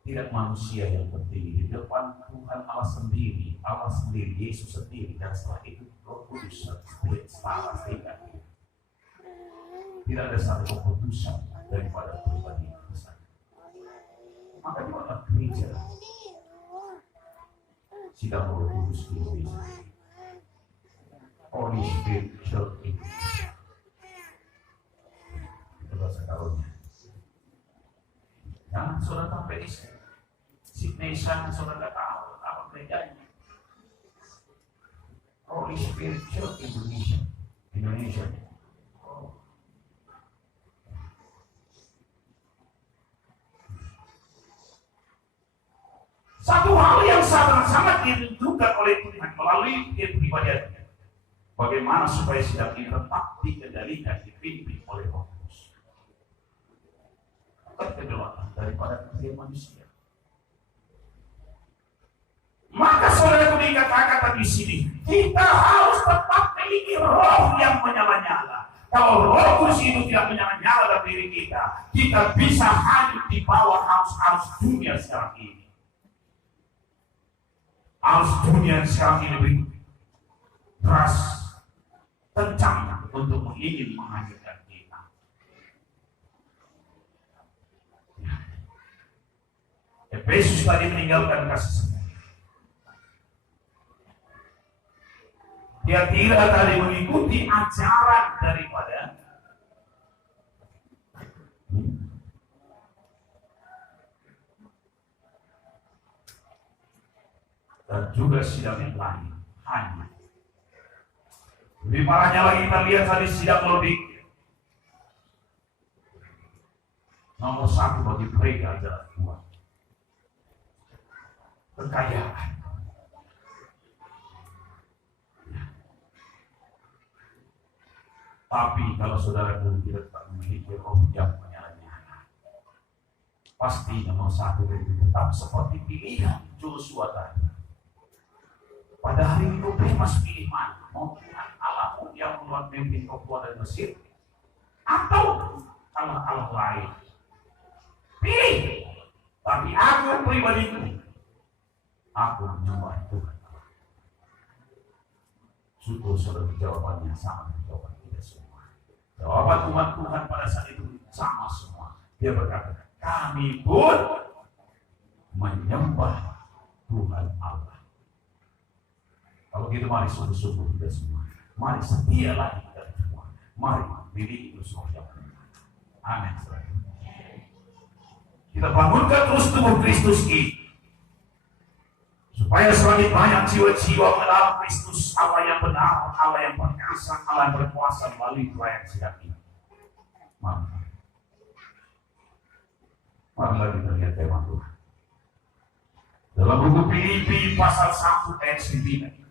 Tidak manusia yang tertinggi, di depan Tuhan Allah sendiri, Yesus sendiri, dan setelah itu Roh Kudus setelah tingkat. Tidak ada satu keputusan daripada pribadi itu saja. Maka dibuatlah gereja sidang Roh Kudus di Indonesia. Holy Spirit Church Indonesia. Itu bahasa karunia. Jangan saudara sampai di Sydney sana saudara tahu apa gerejanya. Holy Spirit Church Indonesia. Indonesia. Satu hal yang sangat ditentukan oleh Tuhan melalui kepribadiannya. Bagaimana supaya sidang ini tetap dikendalikan, dipimpin oleh Roh Kudus. Kekedaulatan daripada kepentingan manusia. Maka saudara dikatakan di sini, kita harus tetap memiliki roh yang menyala-nyala. Kalau Roh Kudus itu tidak menyala-nyala dalam diri kita, kita bisa hanyut di bawah arus dunia sekarang ini. Arus dunia sekarang ini lebih keras, kencang untuk ingin menghanyutkan kita. Efesus tadi meninggalkan kasih sayang. Dia tidak tadi mengikuti ajaran daripada dan juga sidang yang lain. Hanya lebih parahnya lagi kita lihat tadi sidang Lodik. Nomor satu bagi mereka adalah uang, kekayaan. Tapi kalau saudara tidak memiliki roh yang menyala-nyala, pasti nomor satu itu tetap seperti pilihan Joshua tadi. Pada hari itu bebas pilih mana, mau Tuhan Allahmu yang membuat memimpin kau keluar dari Mesir, atau Allah lain. Pilih. Tapi aku pribadi, aku menyembah Tuhan. Syukur saudara jawabannya sama dengan jawaban kita semua. Jawaban umat Tuhan pada saat itu sama semua. Dia berkata, kami pun menyembah Tuhan Allah. Kalau gitu mari sungguh-sungguh kita semua. Mari setialah kita semua. Mari milih Yesus yang benar. Amin. Kita bangunkan terus tubuh Kristus ini, supaya semakin banyak jiwa-jiwa mengenal Kristus, Allah yang benar, Allah yang perkasa, Allah yang berkuasa melalui pelayan sidang ini. Mari kita lihat firman Tuhan. Dalam buku Filipi pasal 1 ayat 9.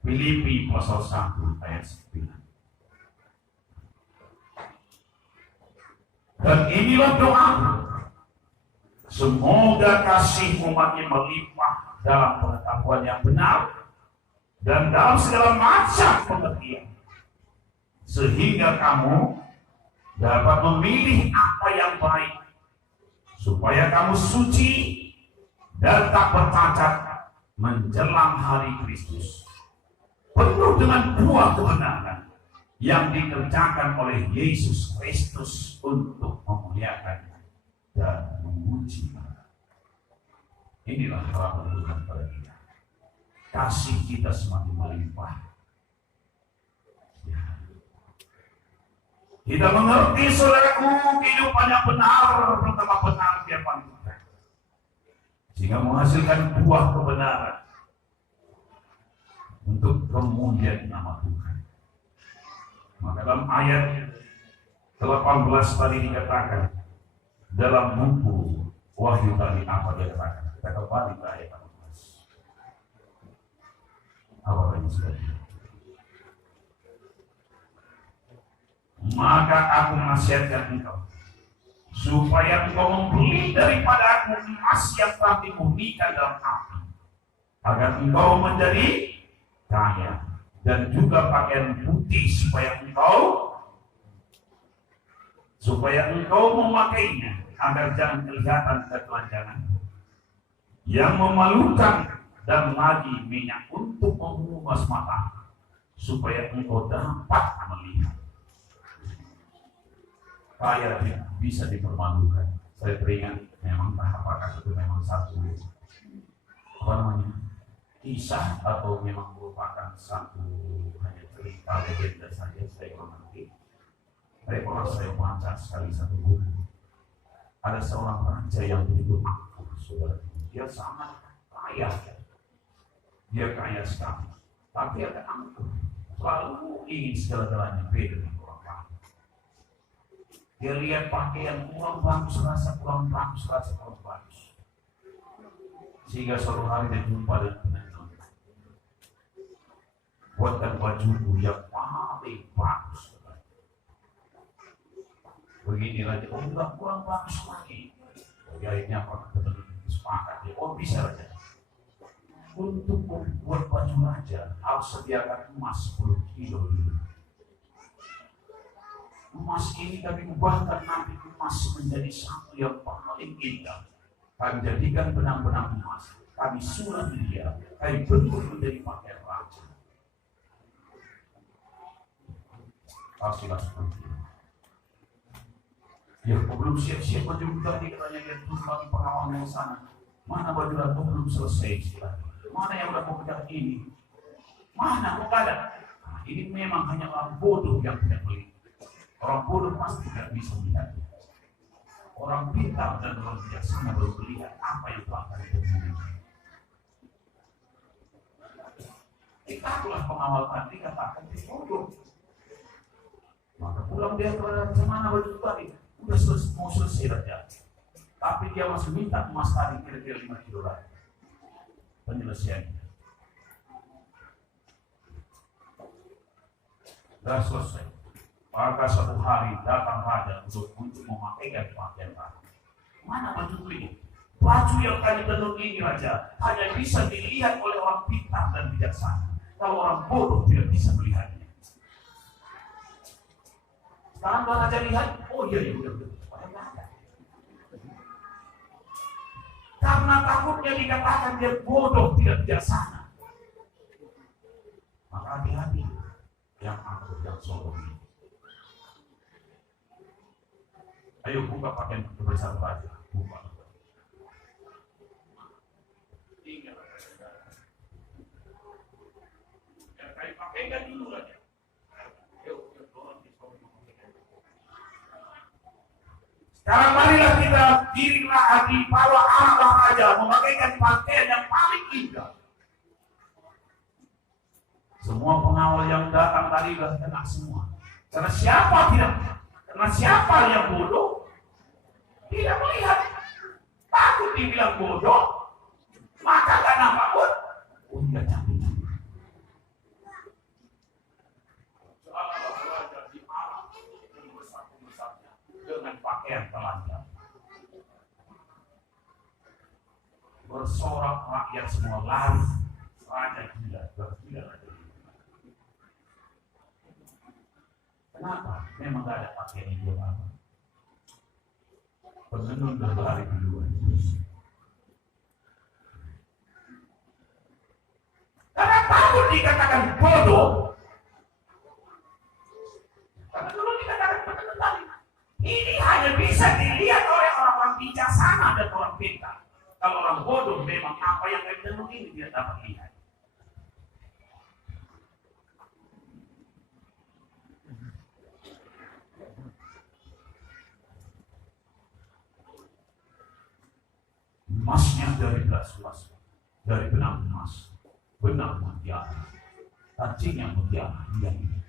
Filipi pasal 1 ayat 9. Dan inilah doa, semoga kasih-Mu makin melimpah dalam pengetahuan yang benar dan dalam segala macam pengertian, sehingga kamu dapat memilih apa yang baik, supaya kamu suci dan tak bercacat menjelang hari Kristus, penuh dengan buah kebenaran yang dikerjakan oleh Yesus Kristus untuk memuliakan dan memuji. Inilah harapan Tuhan pada kita. Kasih kita semakin melimpah. Kita mengerti, saudaraku, kehidupan yang benar, pertama benar firman Tuhan, sehingga menghasilkan buah kebenaran untuk kemuliaan nama Tuhan. Maka dalam ayat 18 tadi dikatakan, dalam buku Wahyu tadi apa dia katakan? Kita kembali ke ayat 18. Apa tadi sebetulnya? Maka aku menasihatkan engkau, supaya engkau membeli daripada aku emas yang telah dimurnikan dalam api, agar engkau menjadi kaya, dan juga pakaian putih supaya engkau memakainya, agar jangan kelihatan ketelanjangan yang memalukan, dan lagi minyak untuk mengumas mata, supaya engkau dapat melihat. Kaya bisa dipermalukan. Saya teringat, memang apakah itu memang satu kisah atau memang merupakan satu hanya cerita legenda saja, saya mengerti. Saya baca sekali satu buku. Ada seorang raja yang begitu makmur, saudara. Dia sangat kaya. Dia kaya sekali. Tapi ada angkuh. Selalu ingin segala-galanya beda dengan orang lain. Dia lihat pakaian kurang bagus, rasa kurang bagus. Sehingga suatu hari dia jumpa dengan penenun. Buatkan bajuku yang paling bagus. Beginilah dia, enggak kurang bagus lagi. Jadi akhirnya apa? Penenun sepakat dia, bisa saja. Untuk membuat baju raja harus sediakan emas 10 kilo dulu. Emas ini kami ubahkan nanti emas menjadi satu yang paling indah. Kami jadikan benang-benang emas. Kami surat dia, kami bentuk menjadi pakaian raja. Kasihlah seperti itu. Ya, belum siap-siap baju tadi katanya dia terus bagi pengawalnya di sana. Mana baju ratu belum selesai istilahnya. Mana yang udah mau kerja ini? Mana kok ada? Nah, ini memang hanya orang bodoh yang tidak melihat. Orang bodoh pasti tidak bisa melihatnya. Orang pintar dan orang bijaksana baru melihat apa yang telah kami temui. Itulah pengawal tadi katakan dia bodoh. Maka pulang dia ke mana baju tadi? Udah mau selesai saja. Tapi dia masih minta emas tadi kira-kira 5 kilo lagi. Penyelesaiannya. Sudah selesai. Maka suatu hari datang raja untuk memakaikan pakaian raja. Mana baju ini? Baju yang tadi tenun ini raja hanya bisa dilihat oleh orang pintar dan bijaksana. Kalau orang bodoh tidak bisa melihatnya. Sekarang kalau raja lihat, oh iya udah. Karena takutnya dikatakan dia bodoh, tidak bijaksana. Maka hati-hati yang aku yang sombong ini. Ayo buka pakaian kebesaran raja. Buka. Tinggal. Kayak pakaian dulu raja. Sekarang marilah kita dirilah hati bawa Allah raja memakaikan pakaian yang paling indah. Semua pengawal yang datang tadi sudah kena semua. Karena siapa yang bodoh tidak melihat. Takut dibilang bodoh, maka gak nampak pun. Oh iya cantik. Dengan pakaian telanjang bersorak rakyat semua lari, raja gila, bergila raja. Kenapa? Memang gak ada pakaian yang apa. Penenun berlari duluan. Karena takut dikatakan bodoh. Karena dulu dikatakan penenun tadi. Ini hanya bisa dilihat oleh orang-orang bijaksana dan orang pintar. Kalau orang bodoh memang apa yang kami tenun ini tidak dapat lihat. Emasnya dari gelas-gelas, dari benang emas, benang mutiara, kancingnya mutiara, ini.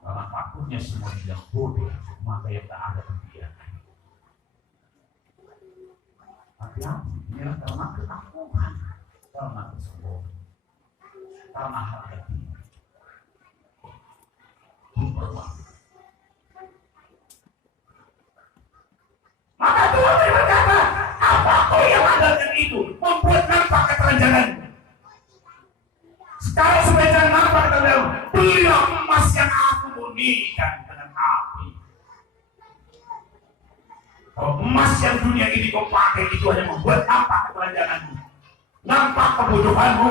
Karena takutnya semua yang bodoh, maka yang tak ada pembiayaan. Hati-hati, inilah karena ketakutan, karena kesombongan, karena harga diri. Maka Tuhan berkata, apapun yang ada dengan itu membuat nampak keteranjangan. Sekarang supaya jangan nampak keteranjangan, beliau emas yang aku murnikan dengan api. Kalau emas yang dunia ini kau pakai itu hanya membuat nampak keteranjanganmu, nampak kebodohanmu.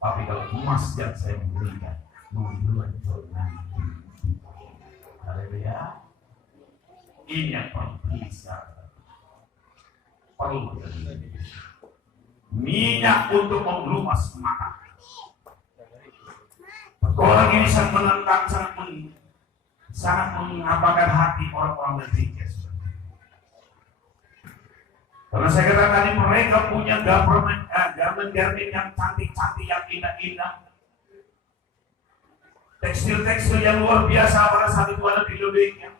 Tapi kalau emas yang saya murnikan membuat nanti. Haleluya. Ini yang paling bisa perlu minyak untuk melumas mata. Orang ini sangat menentang, sangat mengapakan hati orang-orang berpikir. Karena saya katakan tadi mereka punya garment yang cantik-cantik, yang indah-indah. Tekstil-tekstil yang luar biasa pada saat itu ada di lebihnya.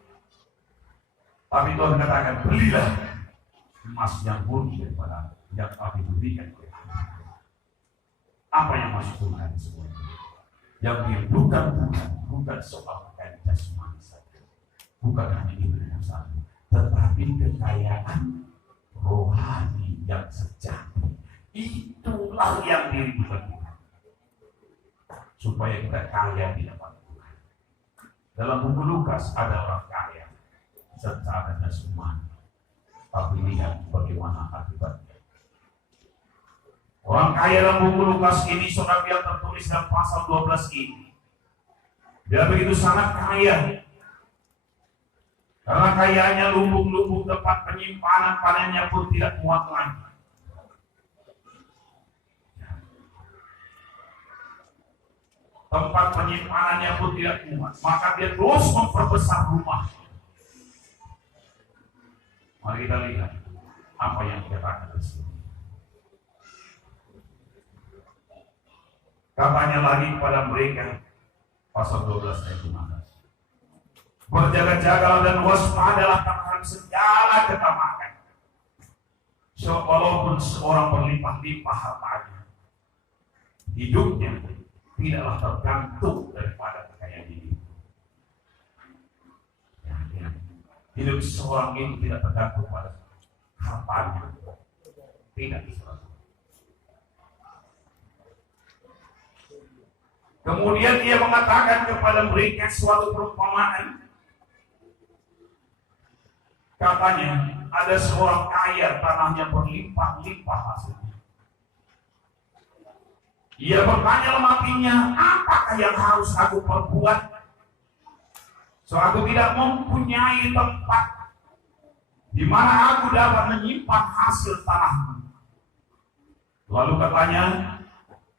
Tapi Tuhan katakan, belilah emas yang murni daripada yang kami berikan. Apa yang masuk Tuhan semuanya? Yang bukan soal kekayaan jasmani saja, bukan hanya ibadah saja, tetapi kekayaan rohani yang sejati. Itulah yang dirindukan Tuhan, supaya kita kaya di depan Tuhan. Dalam buku Lukas ada orang kaya secara jasmani, tapi lihat bagaimana akibatnya. Orang kaya dalam buku Lukas ini, saudara, yang tertulis dalam pasal 12 ini, dia begitu sangat kaya. Karena kayanya lubung-lubung tempat penyimpanan panennya pun tidak muat lagi. Tempat penyimpanannya pun tidak muat, maka dia terus memperbesar rumah. Mari kita lihat apa yang dikatakan di sini. Katanya lagi kepada mereka, pasal 12 ayat 15. Berjaga-jagalah dan waspadalah terhadap segala ketamakan. Walaupun seorang berlimpah-limpah hartanya, hidupnya tidaklah tergantung daripada kekayaan ini. Hidup seorang itu tidak tergantung pada hartanya. Tidak. Kemudian dia mengatakan kepada mereka suatu perumpamaan. Katanya, ada seorang kaya, tanahnya berlimpah-limpah hasilnya. Ia bertanya dalam hatinya, apakah yang harus aku perbuat? So aku tidak mempunyai tempat di mana aku dapat menyimpan hasil tanahku. Lalu katanya,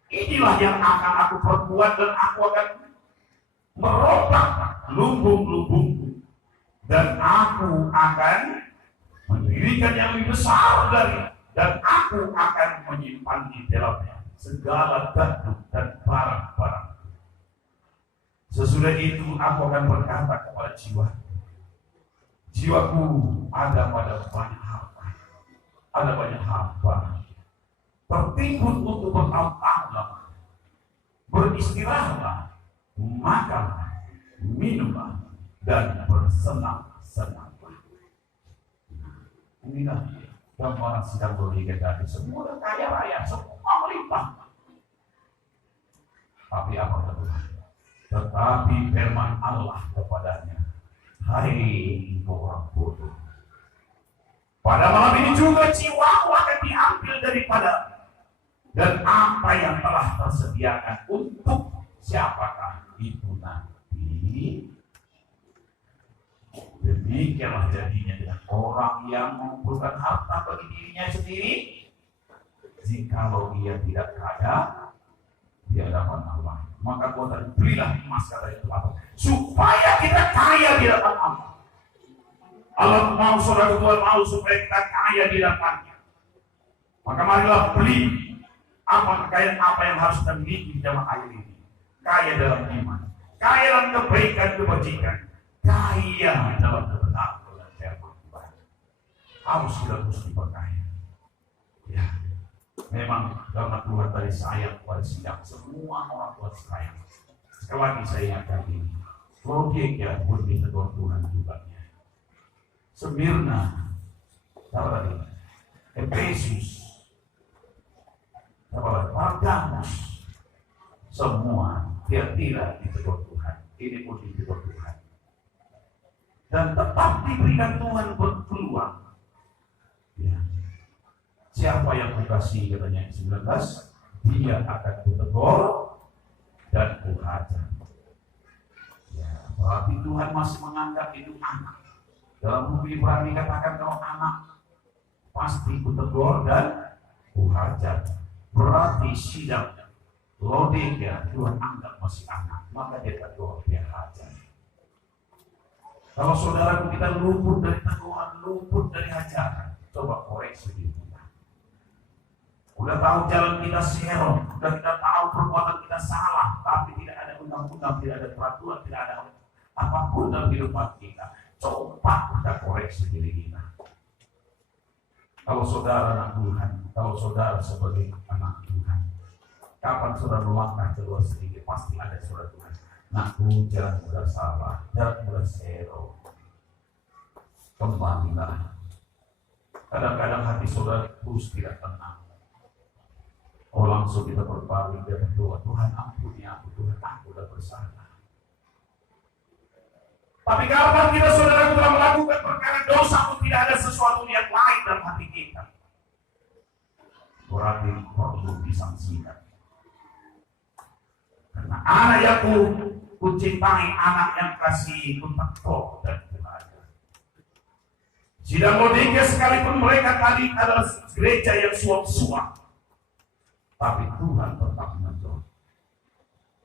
inilah yang akan aku perbuat, dan aku akan merombak lumbung-lumbungku, dan aku akan mendirikan yang lebih besar dari, dan aku akan menyimpan di dalamnya segala dadu dan barang-barang. Sesudah itu aku akan berkata kepada jiwaku, ada pada banyak harta, ada banyak harta, tertimbun untuk bertahun-tahun lama. Beristirahatlah, makanlah, minumlah, dan bersenang-senanglah. Inilah gambaran sedang berliga tadi. Semua kaya raya, semua melimpah. Tapi apa Tuhan? Tetapi firman Allah kepadanya, hai orang bodoh, pada malam ini juga jiwamu akan diambil daripada, dan apa yang telah tersediakan untuk siapakah itu nanti? Demikianlah jadinya dengan orang yang mengumpulkan harta bagi dirinya sendiri, jikalau ia tidak kaya di hadapan Allah. Maka Tuhan tadi berilah emas, kata itu apa? Supaya kita kaya di hadapan Allah. Allah mau, saudara, Tuhan mau supaya kita kaya di hadapannya. Maka marilah beli apa kekayaan apa yang harus kita miliki di zaman akhir ini. Kaya dalam iman, kaya dalam kebaikan, kebajikan, kaya dalam kebenaran dan firman Tuhan. Harus kita terus diberkahi. Ya, memang karena Tuhan tadi sayang kepada siang, semua orang Tuhan sayang. Sekali lagi saya ingatkan ini, Laodikia pun ditegur Tuhan juga. Smyrna, apa tadi? Efesus, Pergamus, semua dia tidak ditegur Tuhan. Ini pun ditegur Tuhan. Dan tetap diberikan Tuhan berpeluang. Ya. Siapa yang kukasihi, katanya 19, dia akan kutegur dan kuhajar. Ya, berarti Tuhan masih menganggap itu anak. Dalam buku Ibrani katakan kalau anak pasti kutegur dan kuhajar. Berarti sidang Laodikia Tuhan anggap masih anak, maka dia tegur, dia hajar. Kalau saudaraku kita luput dari teguran, luput dari hajaran, coba koreksi diri. Udah tahu jalan kita serong, udah kita tahu perbuatan kita salah, tapi tidak ada undang-undang, tidak ada peraturan, tidak ada apapun dalam kehidupan kita. Coba kita koreksi diri kita. Kalau saudara anak Tuhan, kalau saudara sebagai anak Tuhan, kapan saudara melangkah keluar sedikit, pasti ada suara Tuhan. Nakku, jangan mudah salah, jangan mudah serong. Kembalilah. Kadang-kadang hati saudara terus tidak tenang. Oh, langsung kita berpaling dan berdoa, Tuhan ampuni aku, Tuhan aku sudah bersalah. Tapi kapan kita saudara telah melakukan perkara dosa pun tidak ada sesuatu yang lain dalam hati kita, berarti perlu disangsikan. Karena anak yang ku cintai, anak yang kasih ku takut dan belajar. Sidang Laodikia sekalipun mereka tadi adalah gereja yang suam-suam, tapi Tuhan tetap menjawab.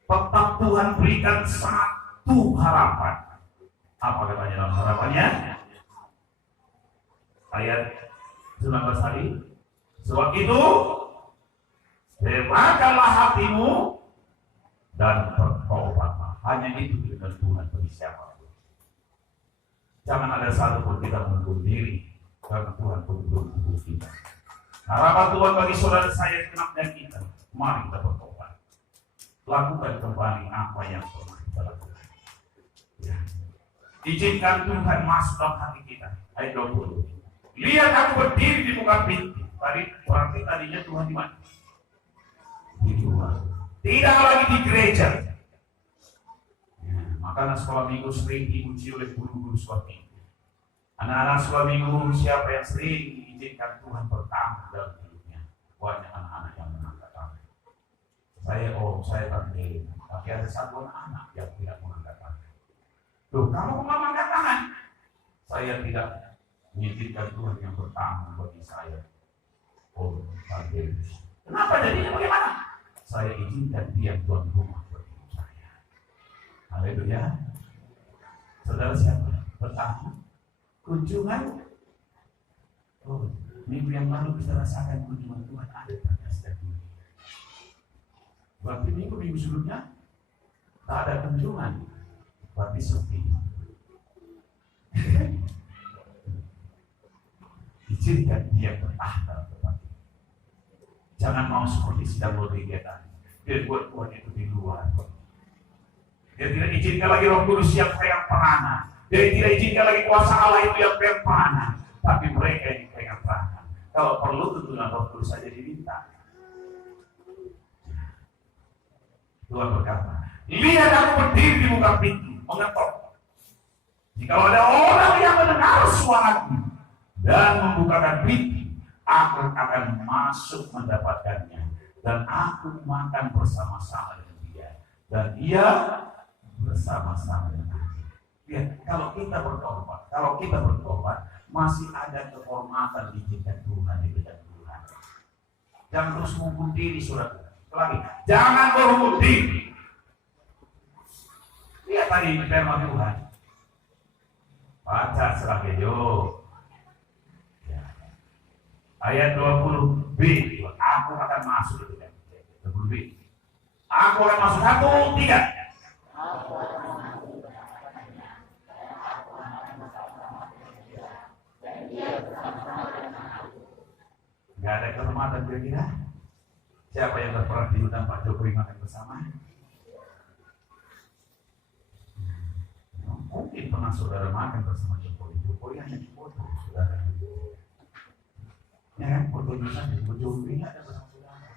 Tetap Tuhan berikan satu harapan. Apa katanya dalam harapannya? Ayat 19 tadi. Sebab itu, serahkanlah hatimu dan bertobatlah. Hanya itu dengan Tuhan bagi siapapun. Jangan ada satu pun kita mundur diri, karena Tuhan pun belum tubuh kita. Harapan Tuhan bagi saudara saya dan kita, mari kita bertobat. Lakukan kembali apa yang pernah kita lakukan. Ya. Izinkan Tuhan masuk dalam hati kita. Ayat 20. Lihat aku berdiri di muka pintu. Berarti tadinya Tuhan di mana? Di luar. Tidak lagi di gereja. Ya, makanya sekolah minggu sering diuji oleh guru-guru sekolah minggu. Anak-anak sekolah minggu, siapa yang sering diizinkan Tuhan bertamu dalam hidupnya? Banyak anak-anak yang mengangkat tangan. Saya tanding. Tapi ada satu anak yang tidak mengangkat tangan. Loh, kamu nggak mengangkat tangan? Saya tidak mengizinkan Tuhan yang bertamu bagi saya. Oh, tanding. Kenapa jadinya bagaimana? Saya izinkan dia tuan rumah bagi saya. Haleluya. Saudara siapa? Bertamu? Kunjungan. Oh, minggu yang lalu kita rasakan kunjungan Tuhan ada pada setiap minggu. Berarti minggu sebelumnya tak ada kunjungan. Berarti sepi. Izinkan dia bertahta dalam tempat ini. Jangan mau seperti sidang Laodikia tadi. Dia buat Tuhan itu di luar. Dia tidak izinkan lagi Roh Kudus yang pegang peranan. Dia tidak izinkan lagi kuasa Allah itu yang pegang peranan. Tapi mereka yang pegang peranan. Kalau perlu tentunya Roh Kudus saja diminta. Tuhan berkata, lihat aku berdiri di muka pintu, mengetok. Jika ada orang yang mendengar suaraku dan membukakan pintu, aku akan masuk mendapatkannya, dan aku makan bersama-sama dengan dia, dan dia bersama-sama dengan aku. Ya, kalau kita bertobat, masih ada kehormatan diizinkan Tuhan, diberikan Tuhan. Jangan terus mengukur diri, saudara. Lagi, jangan berhukum diri. Lihat tadi firman Tuhan. Baca selagi ya. Ayat 20b, aku akan masuk itu kan. 20b. Aku akan masuk 1, 3. Gak ada kehormatan kira-kira. Siapa yang pernah diundang Pak Jokowi makan bersama? Mungkin pernah saudara makan bersama Jokowi. Jokowi hanya di foto, saudara. Ya kan, fotonya saja. Jokowi ada bersama saudara.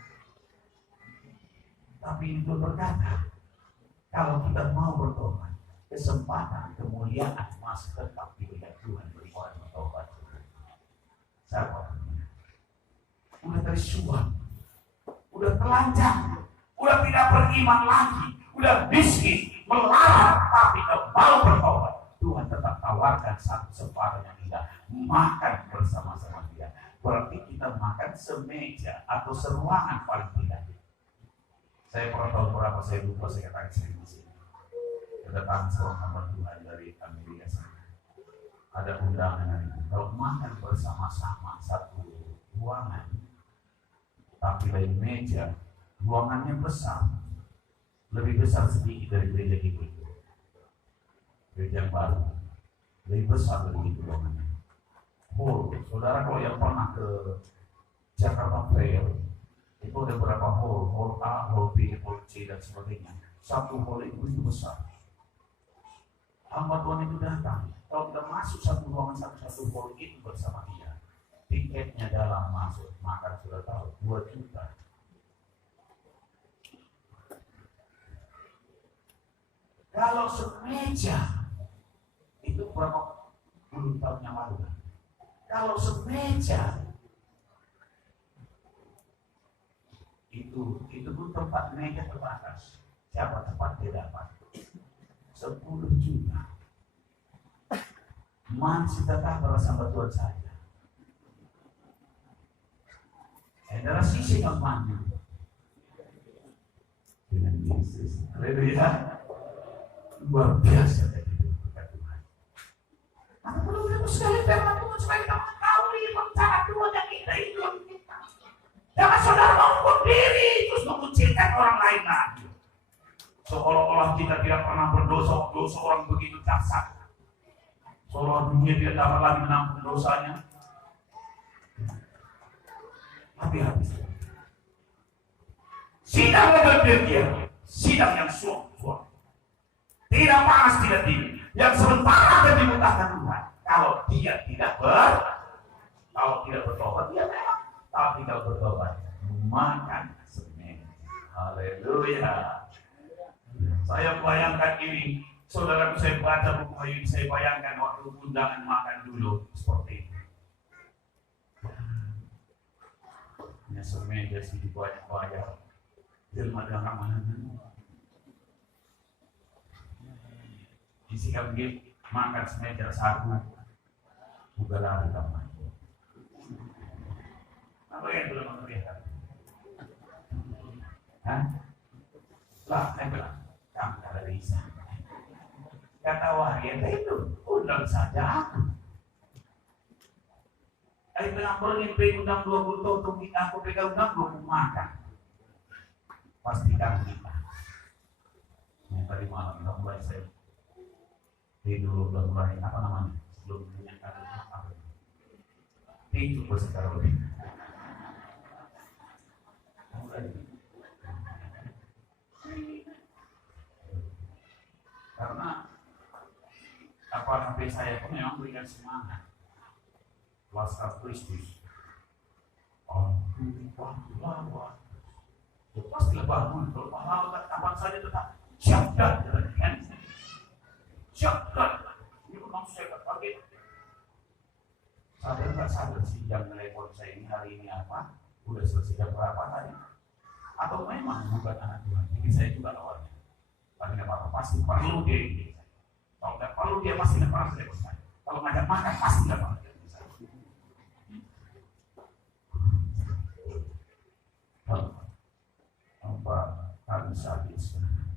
Tapi itu berkata, kalau kita mau bertobat, kesempatan, kemuliaan masih tetap diberikan Tuhan bagi orang bertobat. Siapa? Udah tersuap. Udah telanjang, udah tidak beriman lagi, udah miskin, melarat, tapi kalau mau bertobat, Tuhan tetap tawarkan satu separuh yang indah, makan bersama-sama dia. Berarti kita makan semeja atau seruangan paling tidak. Saya pernah tahun berapa saya lupa, saya katakan sering di sini. Kedatangan seorang hamba Tuhan dari Amerika sana. Ada undangan itu. Kalau makan bersama-sama satu ruangan, Tapi lain meja, ruangannya besar, lebih besar sedikit dari gereja itu. Gereja yang baru, lebih besar dari itu ruangannya. Hall, saudara kalau yang pernah ke Jakarta Fair, itu ada beberapa hall A, hall B, hall C dan sebagainya. Satu hall itu besar. Hamba Tuhan itu datang. Kalau kita masuk satu ruangan satu hall itu bersama dia, tiketnya dalam masuk makan sudah tahu 2 juta. Kalau semeja itu berapa puluh tahun yang lalu. Kalau semeja itu pun tempat meja terbatas. Siapa cepat dia dapat 10 juta. Masih tetap bersama Tuhan saja. Adalah sisi yang mana dengan Yesus. Haleluya. Luar biasa dari Tuhan. Maka perlu kita sekali firman Tuhan supaya kita mengetahui rencana Tuhan yang kita hidup kita. Jangan saudara mengukur diri terus mengucilkan orang lain lagi. Seolah-olah kita tidak pernah berdosa, dosa orang begitu dahsyat. Seolah dunia tidak dapat lagi menampung dosanya. Hati-hati. Sidang yang berbeda, sidang yang suam-suam. Tidak panas, tidak dingin. Yang sementara akan dimutahkan Tuhan. Kalau dia tidak bertobat, dia memang. Tapi kalau bertobat, makan semen. Haleluya. Saya bayangkan ini, saudara, saya baca buku ini, saya bayangkan waktu undangan makan dulu seperti ini. Hanya semeja sih banyak-banyak. Jelma dengan mana? Isi kami makan semeja satu, juga lari kamar. Apa yang belum melihat? Lah, saya bilang, kamu ada bisa. Kata Wahyanda itu, undang saja aku. Saya bilang bermimpi undang 20 tahun untuk aku pegang undang 20 makan. Pastikan kita. Yang tadi malam udah mulai saya tidur, udah mulai apa namanya? Sebelum menyanyikan apa? Tidur bersekarang lebih. Karena apa HP saya pun memang berikan semangat. Laskar Kristus. Lawan. Pastilah bangun. Kalau malam kapan saja tetap siap dan siap dan. Ini memang saya pagi. Sadar nggak sadar sih jam telepon saya ini hari ini apa? Udah selesai jam berapa tadi? Atau memang bukan anak Tuhan? Jadi saya juga awalnya. Tapi nggak apa-apa, pasti perlu dia ini. Kalau nggak perlu dia pasti nggak pernah telepon saya. Kalau ngajak makan pasti nggak pernah telepon saya. Apa kami sakit sebenarnya?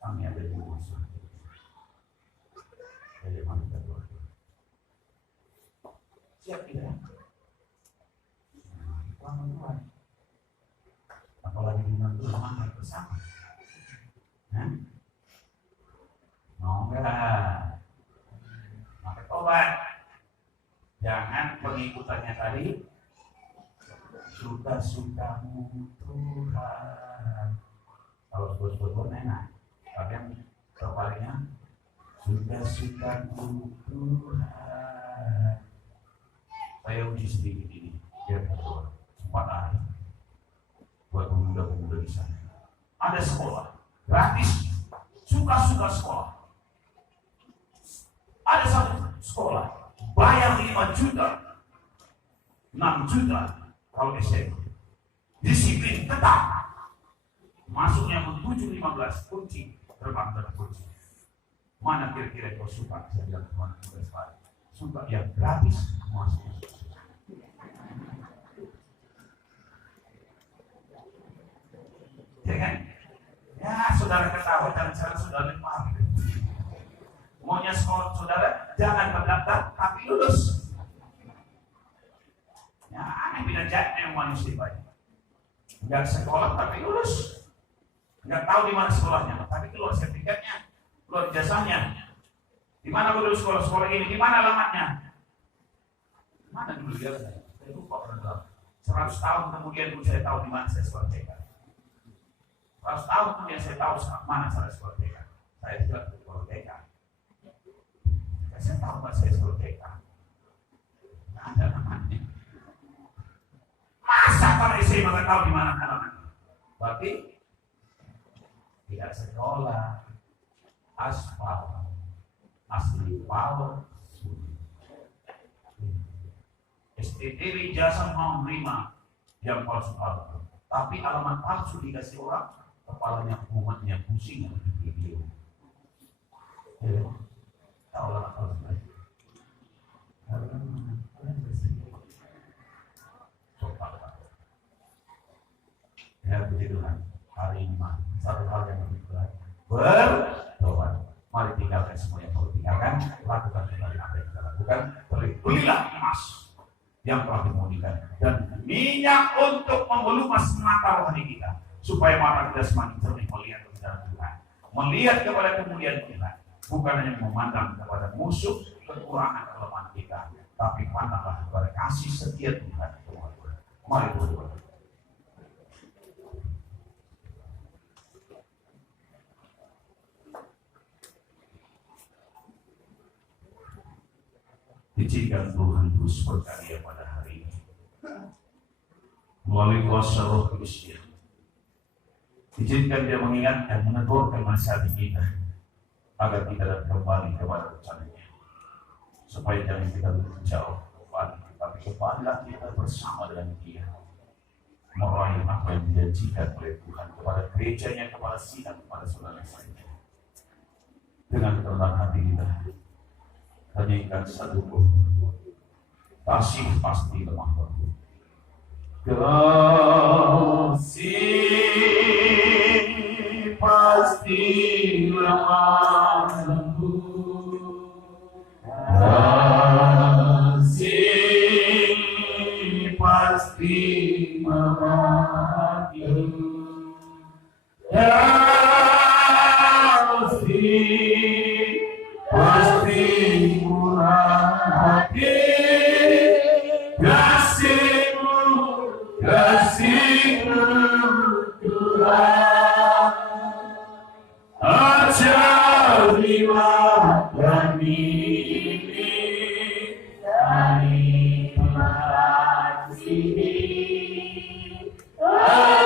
Kami ada di musuh. Dari mana kita keluar? Siap tidak? Tuhan. Apalagi dengan Tuhan makan bersama. Mau enggak? Maka tobat. Jangan pengikutannya tadi suka-sukamu Tuhan. Kalau sebut-sebut enak. Tapi yang terbaliknya suka-sukamu Tuhan. Saya uji sedikit ini. Biar berdoa. 4 hari. Buat pemuda-pemuda di sana. Ada sekolah gratis, suka-suka sekolah. Ada satu sekolah bayar 5 juta, 6 juta kalau SMP. Disiplin ketat. Masuknya 7-15 kunci, terbang dari kunci. Mana kira-kira kau suka? Saya bilang teman muda suka yang gratis masuk. Ya kan? Ya, saudara ketawa, jangan saudara lemah. Maunya sekolah saudara, jangan mendaftar, tapi lulus. Ya, aneh bila jadinya manusia banyak. Nggak sekolah tapi lulus, nggak tahu di mana sekolahnya, tapi keluar sertifikatnya, keluar jasanya. Di mana gue dulu sekolah ini? Di mana alamatnya? Mana dulu dia? Saya lupa orang 100 tahun kemudian dulu saya tahu di mana saya sekolah TK. 100 tahun kemudian saya tahu mana saya sekolah TK. Saya tidak sekolah TK. Saya tahu mana saya sekolah TK. Nggak ada namanya. Masa para SMA nggak tahu di mana alamatnya? Berarti tidak sekolah, aspal. Asli power STTW jasa mau menerima yang palsu-palsu, tapi alamat palsu dikasih orang, kepalanya umatnya pusing yang di video. Tahu alamat palsu lagi. Coba. Ya begitulah hari ini satu hal yang lebih berat bertobat. Mari tinggalkan semua yang perlu tinggalkan, lakukan kembali apa yang kita lakukan. Belilah emas yang telah dimurnikan dan minyak untuk memelumas mata rohani kita, supaya mata kita semakin jernih melihat kebenaran Tuhan, melihat kepada kemuliaan Tuhan, bukan hanya memandang kepada musuh kekurangan kelemahan kita, tapi pandanglah kepada kasih setia Tuhan. Mari berdoa. Izinkan Tuhan terus berkarya pada hari ini melalui kuasa Roh Kudus-Nya. Izinkan Dia mengingatkan, menegurkan nasihat kita agar kita dapat kembali kepada rencananya, supaya jangan kita jauh kembali, tapi kembalilah kita bersama dengan Dia meraih apa yang dijanjikan oleh Tuhan kepada gerejanya, kepada sidang, kepada saudara-saudara. Dengan kerendahan hati kita tanyakan satu pun, kasih pasti lemah lembut. Kasih pasti lemah lembut. Kasih pasti lemah lembut. Pasti murah hati, kasihmu Tuhan, ajarilah kami ini dari sini,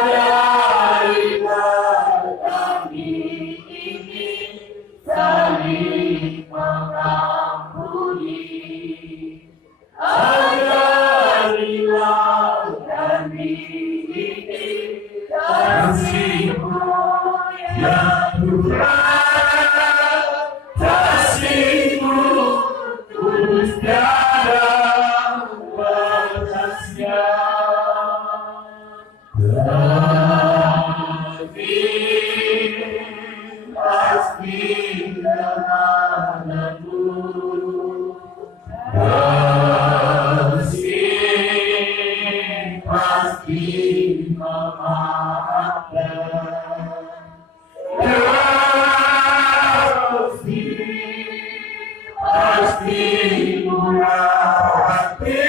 ajarilah kami ini saling mengampuni, ajarilah kami ini kasih-Mu yang Tuhan, kasih-Mu tulus tiada batasnya. Pasti lemah lembut, kasih pasti memaafkan, kasih pasti murah hati,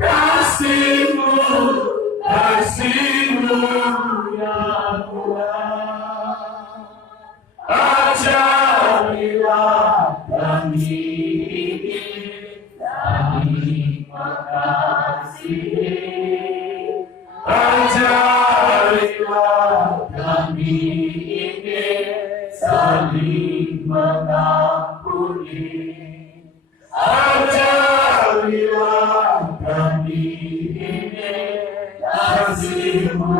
kasih-Mu ya Tuhan, ajarilah kami ini saling mengasihi, ajarilah kami ini saling mengampuni, ajarilah kami ini kasih-Mu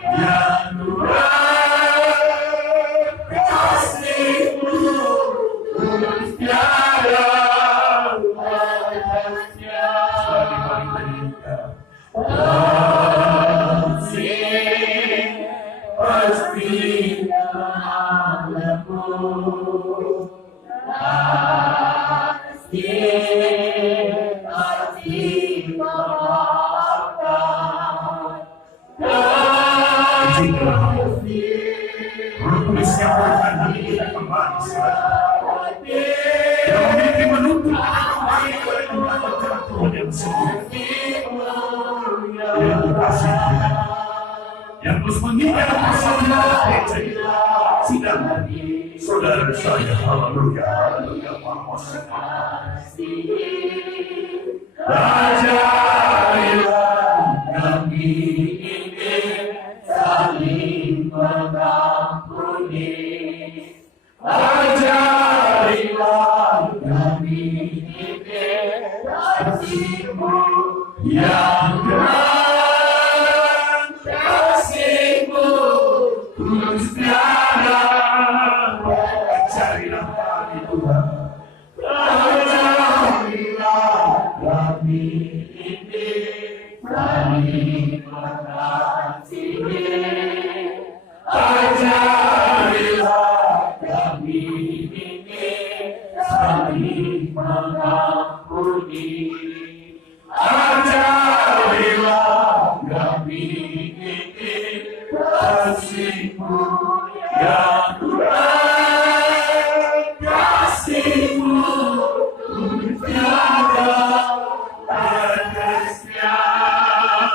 yang Tuhan, kasih-Mu tulus tiada batasnya. Kasih pasti lemah lembut, kasih pasti memaafkan, terus mengingat persoalan gereja ini. Sidang saudara saya, haleluya, haleluya, ajarilah kami ini saling mengampuni. Ajarilah kami ini kasih-Mu yang kan, kasih-Mu terus tiada. Ajarilah kami Tuhan, ajarilah kami ini saling